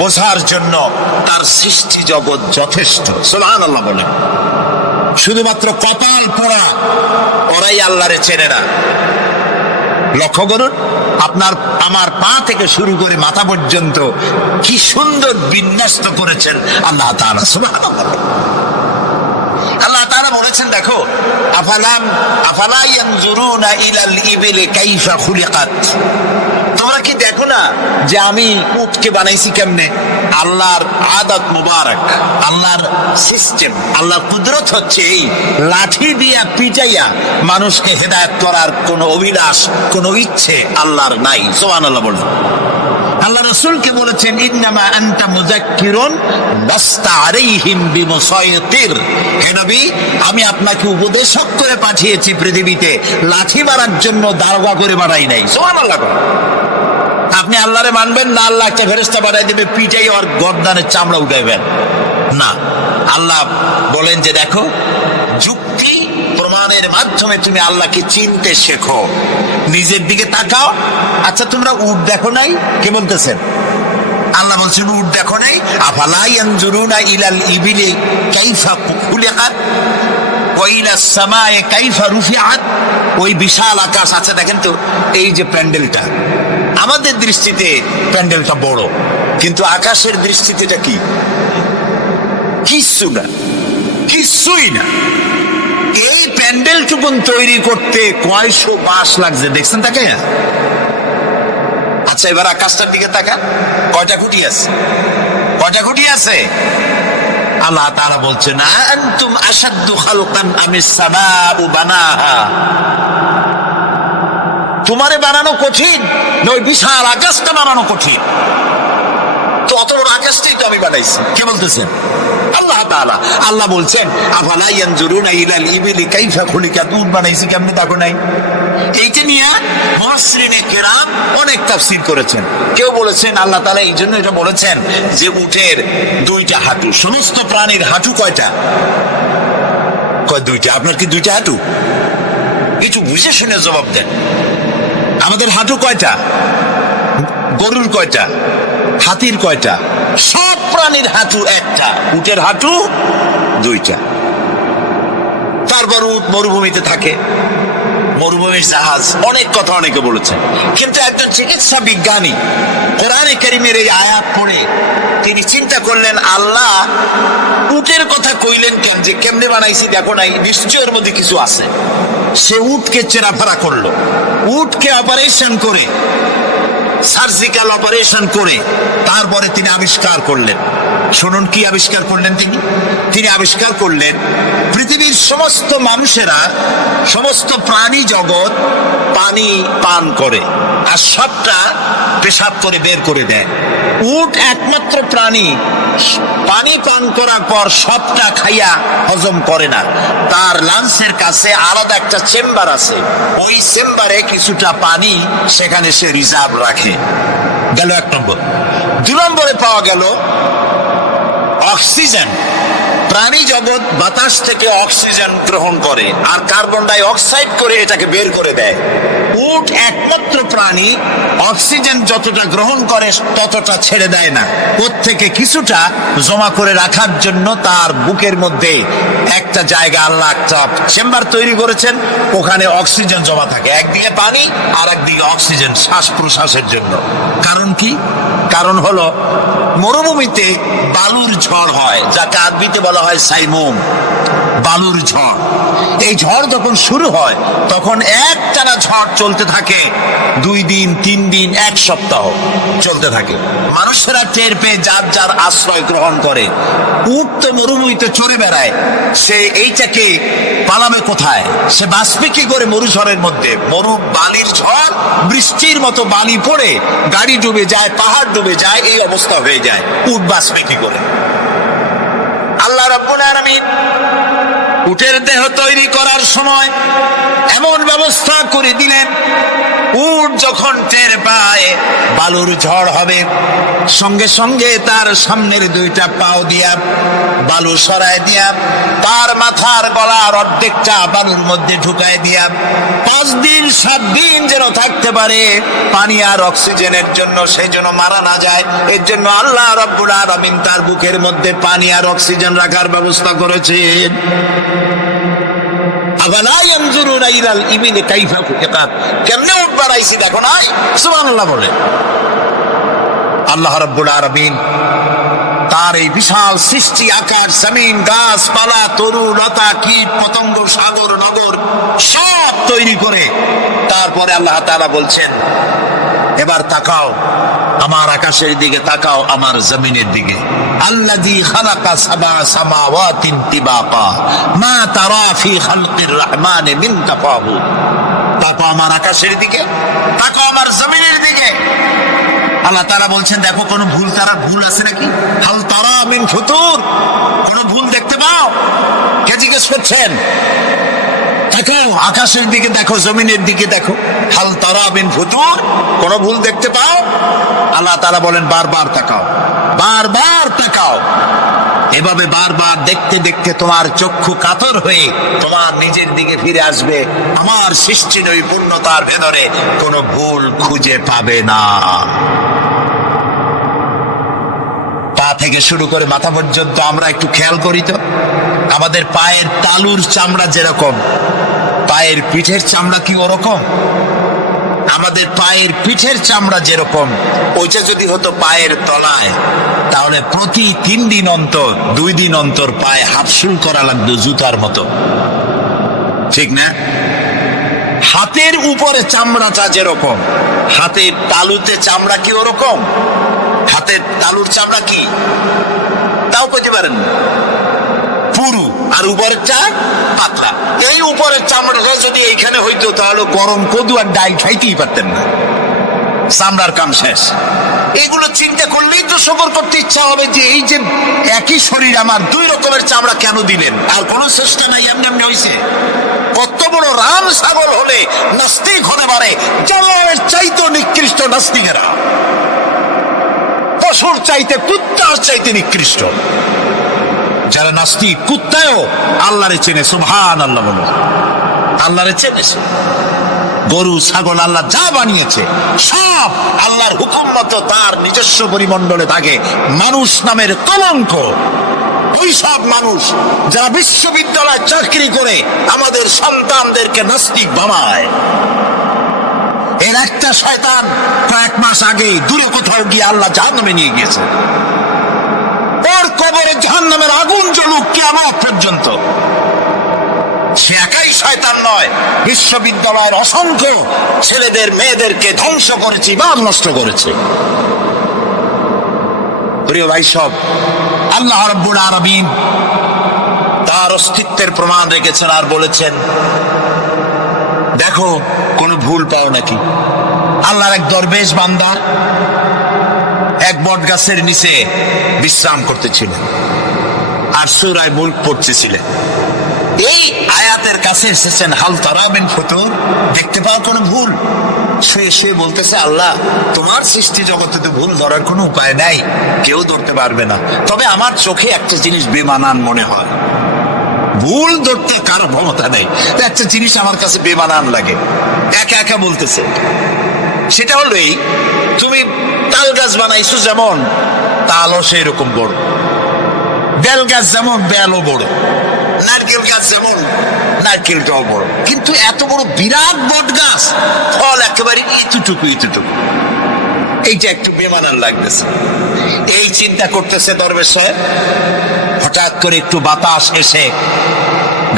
বোঝার জন্য তার সৃষ্টি জগৎ যথেষ্ট। সুবহানাল্লাহ বলেন। শুধুমাত্র কপাল পোড়া ওরাই আল্লাহরে চেনে না। লক্ষ্য করুন, আমার পা থেকে শুরু করে মাথা পর্যন্ত কি সুন্দর বিন্যস্ত করেছেন আল্লাহ তাআলা। সুবহানাল্লাহ। আল্লাহ তাআলা বলেছেন, দেখো, আফালা ইয়ানজুরুনা ইলাল ইবিলি কাইফা খুলিকাত। তোমরা কি দেখো না যে আমি উটকে বানাইছি কেমনে? আল্লাহর আদত মুবারক, আল্লাহর সিস্টেম, আল্লাহর কুদরত হচ্ছে এই লাঠি দিয়া পিটাইয়া মানুষকে হেদায়েত করার কোন অভিলাষ, কোন ইচ্ছে আল্লাহর নাই। সুবহানাল্লাহ বলেন। আল্লাহ রাসূলকে বলেছেন, ইন্নামা আনতা মুযাক্কিরুন লাস্তা আলাইহিম বিমুসাইতির। হে নবী, আমি আপনাকে উপদেশক করে পাঠিয়েছি পৃথিবীতে, লাঠি মারার জন্য দারোগা করে বানাই নাই। সুবহানাল্লাহ। আপনি আল্লাহরে মানবেন না, আল্লাহ একটা ফেরেশতা বানাই দেবে পিটাই আর গর্দানের চামড়া উঠাইবেন না। আল্লাহ বলেন যে দেখো, যুক্তি প্রমাণের মাধ্যমে তুমি আল্লাহকে চিনতে শেখো। নিজের দিকে তাকাও। আচ্ছা, তোমরা উট দেখো নাই? কে বলতেছেন? আল্লাহ বলছেন, উট দেখো নাই? আফালা ইয়ানজুরুনা ইলাল ইবিলি কাইফা খুলিকাত ওয়া ইলাস সামায়ে কাইফা রুফিআত। ওই বিশাল আকাশ আছে, দেখেন তো, এই যে প্যান্ডেলটা, আমাদের দৃষ্টিতে প্যান্ডেলটা বড়, কিন্তু আকাশের দৃষ্টিতে এটা কি? কিছুই না। এই প্যান্ডেলটুকুন তৈরি করতে কয়শো মাস লাগছে, দেখছেন তাকে? আচ্ছা, এবার আকাশটার দিকে তাকা, কয়টা খুঁটি আছে? আল্লাহ তাআলা বলছেন, আনতুম আশাদ্দু খালকান আমিস সামাউ বানাহা। তোমারে বানানো কঠিন নয়, বিশাল আকাশটা বানানো কঠিন। তো অত বড় আকাশটাই তো আমি বানাইছি। কে বলতেছেন? আল্লাহ তাআলা। আল্লাহ বলছেন আফালা ইয়ানজুরুনা ইলাল ইবিলি কাইফা খুলিকাত, উট বানাইছে কেমনে দেখো নাই? এইটা নিয়ে মুফাসসিরিনে কেরাম অনেক তাফসীর করেছেন। কেউ বলেছেন আল্লাহ তাআলা এই জন্য এটা বলেছেন যে উটের দুইটা হাঁটু। সমস্ত প্রাণীর হাঁটু কয়টা? কয় দুইটা। আপনার কি দুইটা হাঁটু? একটু বুঝে শুনে জবাব দেন। আমাদের হাঁটু কয়টা? গরুর কয়টা? হাতির কয়টা? সব প্রাণীর হাঁটু একটা, উটের হাঁটু দুইটা। তারপর উট মরুভূমিতে থাকে, মরুভূমির জাহাজ, অনেক কথা অনেকে বলেছেন। কিন্তু একজন চিকিৎসা বিজ্ঞানী কোরআনে কারীমের এই আয়াত পড়ে তিনি চিন্তা করলেন আল্লাহ উটের কথা কইলেন কেন, যে কেমনে বানাইছি দেখো নাই, নিশ্চয়ের মধ্যে কিছু আছে। সে উটকে চেরাফেরা করলো, উটকে অপারেশন করে, সার্জিক্যাল অপারেশন করে তারপরে তিনি আবিষ্কার করলেন। শুনুন কি আবিষ্কার করলেন তিনি? তিনি আবিষ্কার করলেন পৃথিবীর সমস্ত মানুষেরা, সমস্ত প্রাণী জগৎ পানি পান করে আর সবটা পেশাব করে বের করে দেয়। উট একমাত্র প্রাণী পানি পান করার পর সবটা খাইয়া হজম করে না। তার লাঞ্চের কাছে আলাদা একটা চেম্বার আছে, ওই চেম্বারে কিছুটা পানি সেখানে সে রিজার্ভ রাখে। গেল এক নম্বর। দুই নম্বরে পাওয়া গেল অক্সিজেন। প্রাণী জগৎ বাতাস থেকে অক্সিজেন গ্রহণ করে আর কার্বন ডাই অক্সাইড করে এটাকে বের করে দেয়। উট একমাত্র প্রাণী অক্সিজেন যতটা গ্রহণ করে ততটা ছেড়ে দেয় না, ওর থেকে কিছুটা জমা করে রাখার জন্য তার বুকের মধ্যে একটা জায়গা আল্লাহ একটা চেম্বার তৈরি করেছেন, ওখানে অক্সিজেন জমা থাকে। একদিকে পানি আর একদিকে অক্সিজেন শ্বাস প্রশ্বাসের জন্য। কারণ কি? কারণ হলো মরুভূমিতে বালুর ঝড় হয়, যাকে আরবিতে বলা হয় সাইমুম, বালুর ঝড়। এই ঝড় যখন শুরু হয় তখন একটানা ঝড় চলতে থাকে 2 দিন 3 দিন 1 সপ্তাহ চলতে থাকে। মানুষেরা টের পেয়ে যার যার আশ্রয় গ্রহণ করে। উট তো মরুভূমিতে চড়ে বেড়ায়, সে এইটাকে পালাবে কোথায়? সে বাঁচবে কি করে মরুঝড়ের মধ্যে? বালির ঝড়, বৃষ্টির মতো বালি পড়ে গাড়ি ডুবে যায়, পাহাড় ডুবে যায়, এই অবস্থা হয়ে যায়। উট বাঁচবে কি করে? আল্লাহ রাব্বুল আলামিন উটের দেহ তৈরি করার সময় এমন ব্যবস্থা করে দিলেন, উট যখন টের পায় বালুর ঝড় হবে, সঙ্গে সঙ্গে তার সামনের 2টা পাও দিয়া বালু সরায় দিয়া তার মাথার গলার অর্ধেকটা বালুর মধ্যে ঢুকায় দিয়া 5 দিন 7 দিন যেন থাকতে পারে পানি আর অক্সিজেনের জন্য, সেই জন্য মারা না যায়। এর জন্য আল্লাহ রাব্বুল আলামিন তার বুকের মধ্যে পানি আর অক্সিজেন রাখার ব্যবস্থা করেছেন। আফালা ইয়ানজুরুনা ইলাল ইবিলি কাইফা খুলিকাত, কেমনে উট বানাইছি দেখো নাই? সুবহানাল্লাহ বলে। আল্লাহ রাব্বুল আলামিন তার এই বিশাল সৃষ্টি, আকাশ জমিন গাছপালা তরু লতা কীট পতঙ্গ সাগর নগর সব তৈরি করে তারপরে আল্লাহ তাআলা বলছেন এবার তাকাও আমার আকাশের দিকে, তাকাও আমার জমিনের দিকে। আল্লাযী খালাকা সাবা সামাওয়াতিন তিবাকা মা তারা ফি খালকির রহমান মিন তাফাহুত। তাকাও আমার আকাশের দিকে, তাকাও আমার জমিনের দিকে। আল্লাহ তাআলা বলছেন দেখো কোনো ভুল আছে নাকি? হাল তারা মিন ফুতুর, কোনো ভুল দেখতে পাও? কে জিজ্ঞেস করছেন? তাকাও আকাশের দিকে দেখো, জমিনের দিকে দেখো, হাল তারা মিন ফুতুর, কোনো ভুল দেখতে পাও? আল্লাহ তাআলা বলেন বারবার তাকাও, বারবার তাকাও। এভাবে বারবার দেখতে দেখতে তোমার চক্ষু কাতর হয়ে তোমার নিজের দিকে ফিরে আসবে। আমার সৃষ্টির ওই পূর্ণতার ভেতরে কোনো ভুল খুঁজে পাবে না। পা থেকে শুরু করে মাথা পর্যন্ত আমরা একটু খেয়াল করি তো, আমাদের পায়ের তালুর চামড়া যেরকম, পায়ের পিঠের চামড়া কি ওরকম? আমাদের পায়ের পিঠের চামড়া যেরকম, ওইটা যদি হতো পায়ের তলায়, তাহলে প্রতি 3 দিন অন্তর 2 দিন অন্তর পায়ে হাফসুল করা লাগতো জুতার মতো, ঠিক না? হাতের উপরে চামড়াটা যেরকম, হাতের তালুতে চামড়া কি ওরকম? হাতের তালুর চামড়া কি তাও বুঝতে পারেন? পুরু, আর উপরের চা পাতলা। এই উপরের চামড়াটা যদি এইখানে হইতো তাহলে গরম কদু আর ডাল খাইতেই পারতেন না। চামড়ার কাম শেষ। এগুলো চিন্তা করলেই তো শকর করতে ইচ্ছা হবে যে এই যে একই শরীর আমার, দুই রকমের চামড়া কেন দিলেন? আর কোনো চেষ্টা নাই, এমনি এমনি হয়েছে। কত বড় রাম ছাগল হলে নাস্তিক হতে পারে, জানোয়ারের চাইতে নিকৃষ্ট নাস্তিকেরা, পশুর চাইতে কুত্তার চাইতে নিকৃষ্ট। যারা নাস্তিক, কুত্তায়ও আল্লাহরে চেনে, সুবহানাল্লাহ বলো, আল্লাহরে চেনেছে। গরু ছাগল আল্লাহ যা বানিয়েছে সব আল্লাহর হুকুম মতো তার নিজস্ব পরিমণ্ডলে থাকে। মানুষ নামের কলঙ্ক ওই সব মানুষ যারা বিশ্ববিদ্যালয়ে চাকরি করে আমাদের সন্তানদেরকে নাস্তিক বানায়। এর একটা শয়তান কয়েক মাস আগেই দূরে কোথাও গিয়ে আল্লাহ জাহান্নামে নিয়ে গিয়েছে। ওর কবরে জাহান্নামের আগুন জ্বলুক কিয়ামত পর্যন্ত। সে একাই শয়তান নয়, বিশ্ববিদ্যালয়ের অসংখ্য ছেলেদের মেয়েদেরকে ধ্বংস করেছে, ইমান নষ্ট করেছে। প্রিয় ভাই সব, আল্লাহ রাব্বুল আলামিন তার অস্তিত্বের প্রমাণ রেখেছেন আর বলেছেন, দেখো কোনো ভুল পাও নাকি। আল্লাহর এক দরবেশ বান্দা এক বট গাছের নিচে বিশ্রাম করতেছিলেন আর সূরা মুলক পড়তেছিলেন। এই আয়াতের কাছে এসেছেন, হাল তারা মিন ফুতুর, দেখতে পাও কোনো ভুল? শুয়ে শুয়ে বলতেছে, আল্লাহ তোমার সৃষ্টি জগতে তো ভুল ধরার কোনো উপায় নাই, কেউ ধরতে পারবে না, তবে আমার চোখে একটা জিনিস বেমানান মনে হয়। ভুল ধরতে কারো ক্ষমতা নেই, একটা জিনিস আমার কাছে বেমানান লাগে। একা একা বলতেছে, সেটা হলো এই, তুমি তাল গাছ বানাইছো যেমন, তালও সেই রকম বড়, বেল গাছ যেমন, বেলও বড়, নারকেল গাছ যেমন, নারকেলটাও বড়, কিন্তু এত বড় বিরাট বট গাছ, ফল একেবারে এতটুকু এতটুকু। এইটা একটু বেমানান লাগতেছে। এই চিন্তা করতেছে দরবেশ সাহেব, হঠাৎ করে একটু বাতাস এসে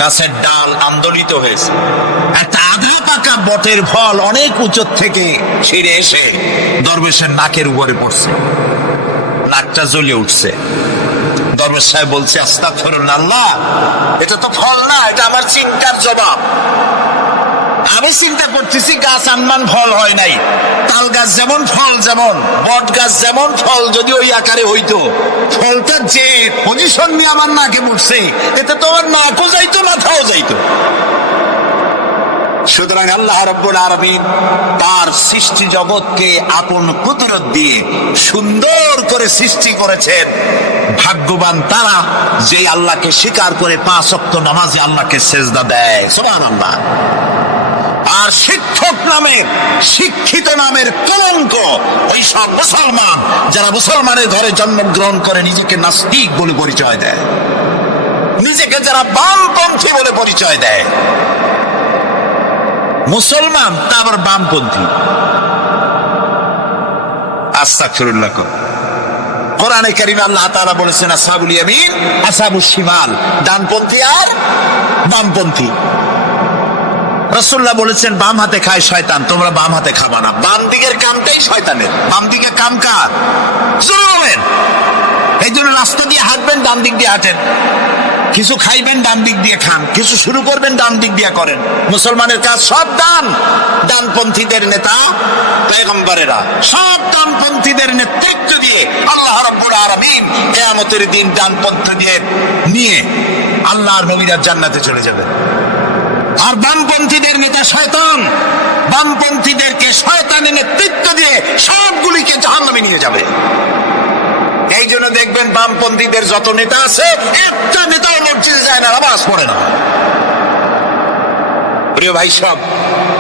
গাছের ডাল আন্দোলিত হয়েছে। একটা আধা পাকা বটের ফল অনেক উঁচু থেকে ছিঁড়ে এসে দরবেশের নাকের উপরে পড়ছে, নাকটা জ্বলে উঠছে। দরবেশ সাহেব বলছে, আস্তাগফিরুল্লাহ, আল্লাহ এটা তো ফল না, এটা আমার চিন্তার জবাব। আমি চিন্তা করতেছি গাছ আনমান ফল হয় নাই, তাল গাছ যেমন ফল যেমন, বট গাছ যেমন ফল যদি ওই আকারে হইতো, ফলটা যে পজিশন নিয়ে আমার নাকে পড়ছে, এতে তো আমার নাকও যাইতো, মাথাও যাইতো। সুতরাং আল্লাহ রাব্বুল আলামিন তার সৃষ্টি জগৎকে আপন কুদরত দিয়ে সুন্দর করে সৃষ্টি করেছেন। ভাগ্যবান তারা যে আল্লাহকে স্বীকার করে 5 ওয়াক্ত নামাজে আল্লাহকে সেজদা দেয়, সুবহানাল্লাহ। আর শিক্ষক নামে, শিক্ষিত নামের কলঙ্ক ওই সব মুসলমান যারা মুসলমানের ঘরে জন্মগ্রহণ করে নিজেকে নাস্তিক বলে পরিচয় দেয়, নিজেকে যারা বামপন্থী বলে পরিচয় দেয়। মুসলমান তা আবার বামপন্থী, আস্তাগফিরুল্লাহ। কোরআনে কারীমে আল্লাহ তাআলা বলেছেন, আসহাবুল ইয়ামিন আসহাবুশ শিমাল, ডানপন্থী আর বামপন্থী। রাসূলুল্লাহ বলেছেন, বাম হাতে খায় শয়তান, তোমরা বাম হাতে খাবা না। বাম দিকের কামটাই শয়তানের, বাম দিকে কাম কার? জোরে বলেন। এই জন্য রাস্তা দিয়ে হাঁটবেন, ডান দিক দিয়ে হাঁটেন। কিছু খাইবেন, ডান দিক দিয়ে খান। কিছু শুরু করবেন, ডান দিক দিয়ে করেন। মুসলমানের কাজ সব ডান। ডানপন্থীদের নেতা পয়গম্বরেরা সব ডানপন্থীদের নেতৃত্ব দিয়ে আল্লাহ রাব্বুল আলামিন কিয়ামতের দিন ডানপন্থীদের নিয়ে আল্লাহর নবীরা জান্নাতে চলে যাবেন। আর বামপন্থীদের নেতা শয়তান, বামপন্থীদেরকে শয়তানের নেতৃত্ব দিয়ে সবগুলিকে জাহান্নামে নিয়ে যাবে। এই জন্য দেখবেন বামপন্থীদের যত নেতা আছে, একটা নেতাও মসজিদে যায় না, নামাজ পড়ে না। প্রিয় ভাই সব,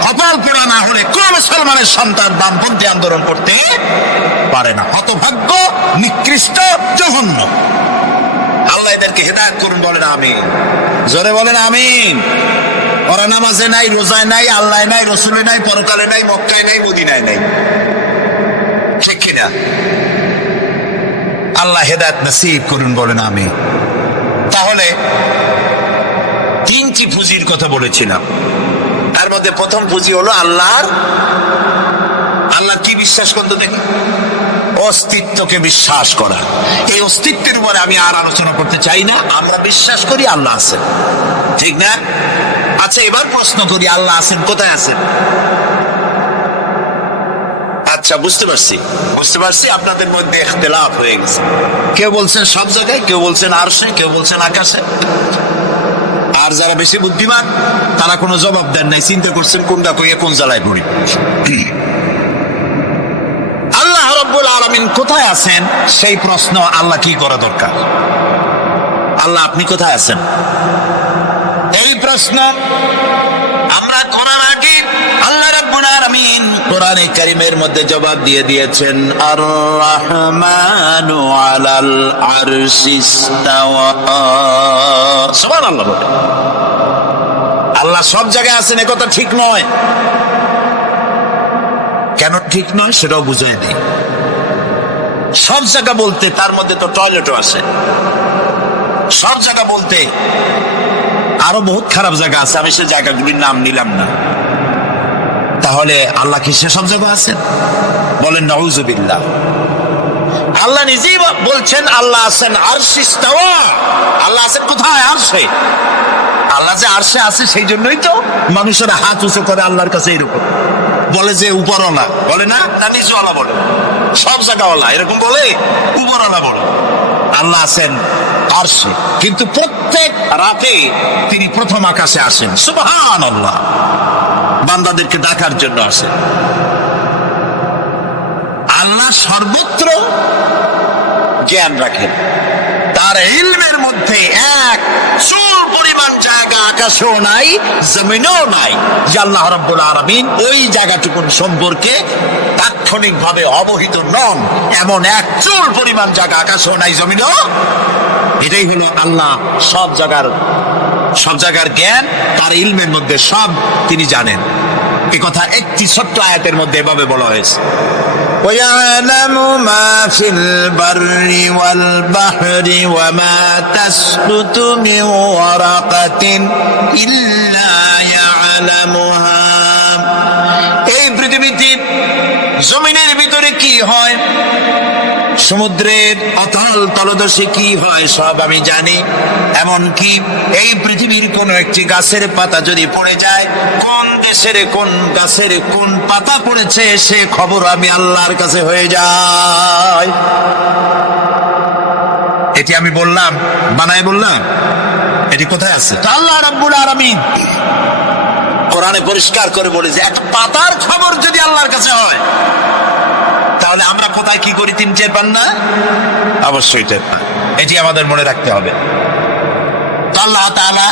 কপাল পোড়া না হলে কোন মুসলমানের সন্তান বামপন্থী আন্দোলন করতে পারে না। হতভাগ্য, নিকৃষ্ট, জঘন্য। আল্লাহ এদেরকে হেদায়েত করুন, বলেন আমিন। জোরে বলেন আমিন। ওরা নামাজে নাই, রোজায় নাই, আল্লাহ নাই, রসুলে নাই, পরকালে নাই, মক্কায় নাই, মদিনায় নাই, ঠিক কিনা? আল্লাহ হেদায়েত নসিব করুন, বলেন আমিন। তাহলে 3টি পুঁজির কথা বলেছিলাম, তার মধ্যে প্রথম পুঁজি হলো আল্লাহ কি বিশ্বাস করতে দেখি, অস্তিত্বকে বিশ্বাস করা। এই অস্তিত্বের উপরে আমি আর আলোচনা করতে চাই না। আমরা বিশ্বাস করি আল্লাহ আছেন, ঠিক না? আচ্ছা, এবার প্রশ্ন করি, আল্লাহ আছেন, কোথায় আছেন? আচ্ছা, বুঝতে পারছি আপনাদের মধ্যে ইখতিলাফ হয়ে গেছে। কেউ বলছেন সব জায়গায়, কেউ বলছেন আরশে, কেউ বলছেন আকাশে। আর যারা বেশি বুদ্ধিমান তারা কোনো জবাব দেন নাই, চিন্তা করছেন কোনটা কইয়ে কোন জ্বালায় পড়ি। আল্লাহ রাব্বুল আলামিন কোথায় আছেন সেই প্রশ্ন আল্লাহ কি করা দরকার? আল্লাহ আপনি কোথায় আছেন এই প্রশ্ন আমরা করার আগে আল্লাহ রাব্বুল আলামিন কোরআনে কারীমের মধ্যে জবাব দিয়ে দিয়েছেন, আর রাহমানু আলাল আরশিস ইসতাওয়া। সুবহানাল্লাহ বলে। আল্লাহ সব জায়গায় আছেন এ কথা ঠিক নয়। কেন ঠিক নয় সেটাও বুঝিয়ে দিই। সব জায়গা বলতে তার মধ্যে তো টয়লেটও আছে। সব জায়গা বলতে আরো বহুত খারাপ জায়গা আছে, আমি সে জায়গাগুলির নাম নিলাম না। তাহলে আল্লাহ কি সে সব জায়গা আছেন? বলেন নাউজুবিল্লাহ। আল্লাহ নিজেই বলছেন আল্লাহ আছেন আরশে ইসতাওয়া। আল্লাহ আছেন কোথায়? আরশে। আল্লাহ যে আরশে আছে সেই জন্যই তো মানুষেরা হাত উঁচু করে আল্লাহর কাছে, এরকম বলে যে উপরওয়ালা বলে না, না নিচওয়ালা বলে, সব জায়গাওয়ালা এরকম বলে, উপরওয়ালা বলে। আল্লাহ আছেন আরশে, কিন্তু প্রত্যেক রাতে তিনি প্রথম আকাশে আসেন। সুবহানাল্লাহ। বান্দাদেরকে ডাকার জন্য আসেন। আল্লাহ সর্বত্র জ্ঞান রাখেন। তার ইলমের মধ্যে এক চুল পরিমাণ জায়গা আকাশেও নাই, জমিনেও নাই যে আল্লাহ রাব্বুল আলামিন ওই জায়গাটুকু সম্পর্কে তাৎক্ষণিকভাবে অবহিত নন। এমন এক চুল পরিমাণ জায়গা আকাশেও নাই, জমিনেও। এটাই হলো আল্লাহ সব জায়গার জ্ঞান, তার ইলমের মধ্যে সব তিনি জানেন। এই কথা একটি ছোট্ট আয়াতের মধ্যে এভাবে বলা হয়েছে, وَيَعْلَمُ مَا فِي الْبَرِّ وَالْبَحْرِ وَمَا تَسْقُطُ مِنْ وَرَقَةٍ إِلَّا يَعْلَمُهَا। এই পৃথিবীতে জমিনের ভিতরে কি হয়, সমুদ্রের অতল তলদেশে কি হয়, সব আমি জানি। এমনকি এই পৃথিবীর কোন একটি গাছের পাতা যদি পড়ে যায়, কোন দেশের কোন গাছের কোন পাতা পড়েছে সে খবর আমি আল্লাহর কাছে হয়ে যায়। এটি আমি বললাম, বানায় বললাম? এটি কোথায় আছে? আল্লাহ রাব্বুল আলামিন কোরআনে পরিষ্কার করে বলে যে এক পাতার খবর যদি আল্লাহর কাছে হয়, তাহলে আমরা কোথায় কি করি তিনি টের পান না? অবশ্যই টের পান। এটি আমাদের মনে রাখতে হবে। আল্লাহ তাআলা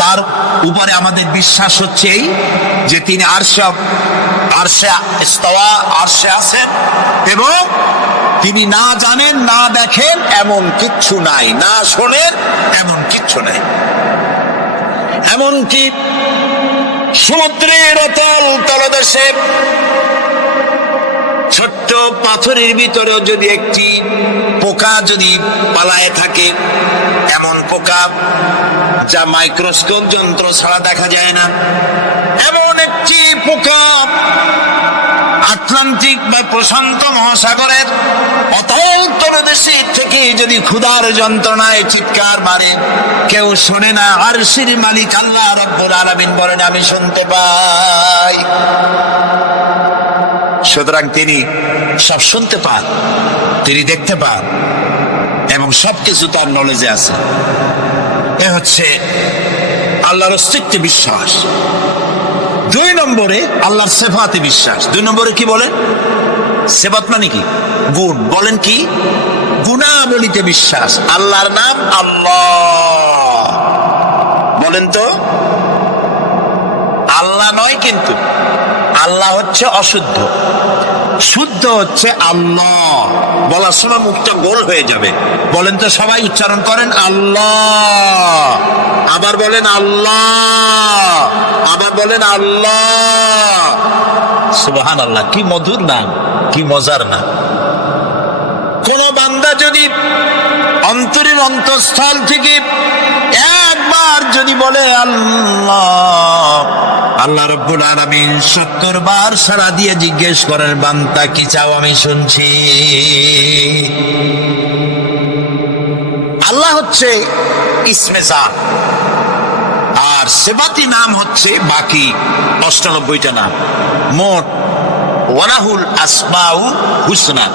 তার উপরে আমাদের বিশ্বাস হচ্ছে এই যে তিনি আরশে ইসতাওয়া, আরশে আছেন, এবং তিনি না জানেন না দেখেন এমন কিচ্ছু নাই, না শোনেন এমন কিচ্ছু নাই। এমনকি সমুদ্রের অতল তলদেশে ছোট্ট পাথরের ভিতরেও যদি একটি পোকা যদি পালায় থাকে, এমন পোকা যা মাইক্রোস্কোপ যন্ত্র ছাড়া দেখা যায় না, এমন একটি পোকা আটলান্টিক বা প্রশান্ত মহাসাগরের অতল তলদেশে থেকে যদি ক্ষুধার যন্ত্রণায় চিৎকার মারে, কেউ শোনে না। আরশের মালিক আল্লাহ রাব্বুল আলামিন বলেন আমি শুনতে পাই। সুতরাং তিনি সব শুনতে পান, তিনি দেখতে পান, এবং সবকিছু তার নলেজে আছে। এ হচ্ছে আল্লাহর অস্তিত্বে বিশ্বাস। 2 নম্বরে আল্লাহর সিফাতে বিশ্বাস। 2 নম্বরে কি বলেন? সিফাত মানে কি? গুণ। বলেন কি? গুণাবলীতে বিশ্বাস। আল্লাহর নাম আল্লাহ। বলেন তো, আল্লাহ নয়, কিন্তু আল্লাহ হচ্ছে অশুদ্ধ, শুদ্ধ হচ্ছে আল্লাহ। বলার সময় মুখটা গোল হয়ে যাবে। বলেন তো, সবাই উচ্চারণ করেন আল্লাহ, আবার বলেন আল্লাহ, আবার বলেন আল্লাহ। সুবহানাল্লাহ। কি মধুর নাম, কি মজার নাম। কোন বান্দা যদি অন্তরের অন্তঃস্থল থেকে একবার যদি বলে আল্লাহ, আল্লাহ রাব্বুল আলামিন 70 বার সাড়া দিয়ে জিজ্ঞেস করেন বান্দা কি চাও, আমি শুনছি। আল্লাহ হচ্ছে ইসমে জাত, আর সিফাতি নাম হচ্ছে বাকি 98টা নাম। মোট ওয়ালাহুল আসমাউ হুসনা।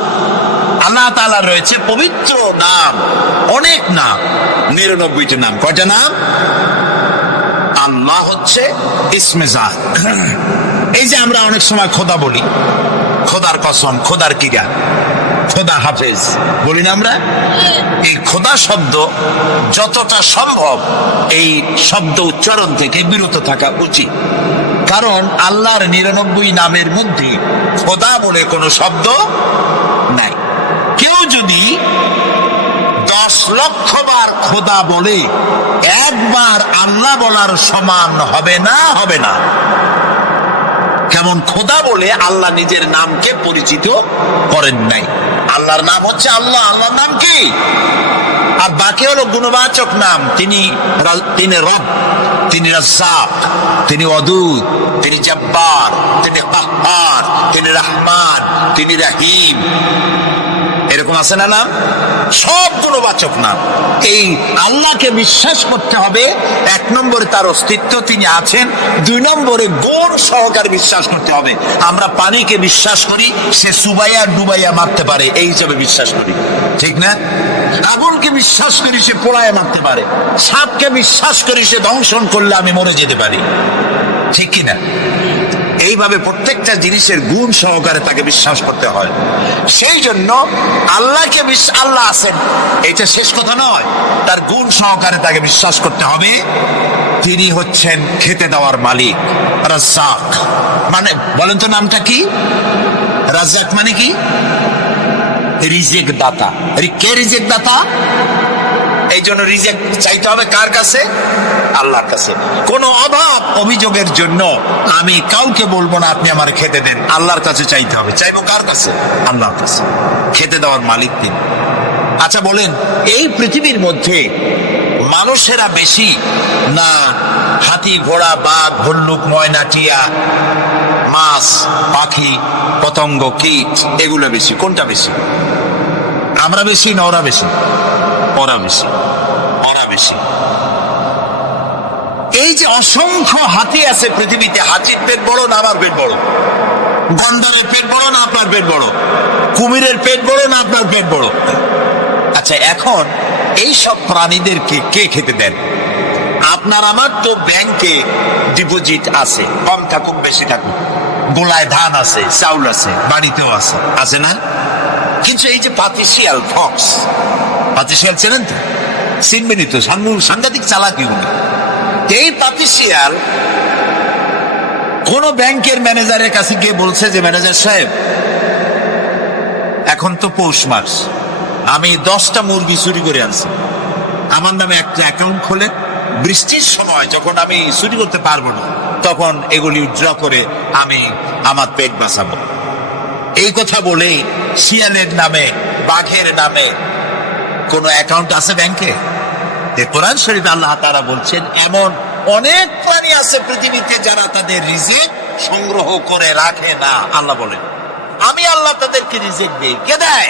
আল্লাহ তাআলা রয়েছে পবিত্র নাম, অনেক নাম, 99টি নাম। কয়টা নাম? আল্লাহ হচ্ছে ইসমে জাত। এই যে আমরা অনেক সময় খোদা বলি, খোদার কসম, খোদার কিরা, খোদা হাফেজ বলি না আমরা? এই খোদা শব্দ যতটা সম্ভব এই শব্দ উচ্চারণ থেকে বিরত থাকা উচিত, কারণ আল্লাহর 99 নামের মধ্যে খোদা বলে কোনো শব্দ নাই। কেউ যদি 10 লক্ষ বার খোদা বলে, একবার আল্লাহ বলার সমান হবে না, হবে না। কেমন খোদা বলে আল্লাহ নিজের নামকে পরিচিত করেন নাই। আল্লাহর নাম হচ্ছে আল্লাহ, আল্লাহর নাম কি? আর বাকি হলো গুণবাচক নাম। তিনি রব, তিনি রাজ্জাক, তিনি ওয়াদুদ, তিনি জব্বার, তিনি কাহ্হার, তিনি রহমান, তিনি রহিম। এরকম আছে না নাম? সব গুণবাচক নাম। এই আল্লাহকে বিশ্বাস করতে হবে। 1 নম্বরে তার অস্তিত্ব, তিনি আছেন। 2 নম্বরে গুণ সহকারে বিশ্বাস করতে হবে। আমরা পানিকে বিশ্বাস করি সে চুবাইয়া ডুবাইয়া মারতে পারে, এই হিসাবে বিশ্বাস করি, ঠিক না? আগুনকে বিশ্বাস করি সে পোড়ায় মারতে পারে। সাপকে বিশ্বাস করি সে দংশন করলে আমি মরে যেতে পারি, ঠিক কিনা? এইভাবে প্রত্যেকটা জিনিসের গুণ সহকারে তাকে বিশ্বাস করতে হয়। সেই জন্য আল্লাহকে আল্লাহ আছেন এটা শেষ কথা নয়, তার গুণ সহকারে তাকে বিশ্বাস করতে হবে। তিনি হচ্ছেন খেতে দেওয়ার মালিক, রাজ্জাক। মানে বলেন তো নামটা কি? রাজ্জাক মানে কি? রিজিক দাতা। কে রিজিক দাতা? এই জন্য রিজিক চাইতে হবে কার কাছে? আল্লাহর কাছে। কোন অভাব অভিযোগের জন্য আমি কাউকে বলবো না আপনি আমার খেতে দেন, আল্লাহর কাছে চাইতে হবে। চাইবো কার কাছে? আল্লাহর কাছে। খেতে দেওয়ার মালিক তিনি। আচ্ছা বলেন, এই পৃথিবীর মধ্যে মানুষেরা বেশি না হাতি, ঘোড়া, বাঘ, ভল্লুক, ময়না, টিয়া, মাছ, পাখি, পতঙ্গ, কীট এগুলো বেশি? কোনটা বেশি? আমরা বেশি না ওরা বেশি? ওরা বেশি, ওরা বেশি। এই যে অসংখ্য হাতি আছে পৃথিবীতে, হাতির পেট বড় না আমার পেট বড়? গন্ডারের পেট বড় না আপনার পেট বড়? কুমিরের পেট বড় না আপনার পেট বড়? আচ্ছা, এখন এই সব প্রাণীদেরকে কে খেতে দেন? আপনার আমার তো ব্যাংকে ডিপোজিট আছে, কম থাকুক বেশি থাকুক, গোলায় ধান আছে, চাউল আছে, বাড়িতেও আছে, আছে না? কিন্তু এই যে পাতিশিয়াল, ফক্স, পাতিশিয়াল চেনেন তো? চিনবেনই তো, সাংঘাতিক চালাকি উনি। এই পাতিশিয়াল কোন ব্যাংকের ম্যানেজারের কাছে গিয়ে বলছে যে ম্যানেজার সাহেব, এখন তো পৌষ মাস, আমি 10টা মুরগি চুরি করে আনছি, আমার নামে একটা অ্যাকাউন্ট খোলে, বৃষ্টির সময় যখন আমি চুরি করতে পারবো না তখন এগুলি উইথড্র করে আমি আমার পেট বাঁচাবো। এই কথা বলেই শিয়ালের নামে, বাঘের নামে কোন অ্যাকাউন্ট আছে ব্যাংকে? কোরআন শরীফে আল্লাহ তাআলা বলছেন এমন অনেক প্রাণী আছে পৃথিবীতে যারা তাদের রিজিক সংগ্রহ করে রাখে না। আল্লাহ বলেন আমি আল্লাহ তাদেরকে রিজিক দেই। কে দেয়?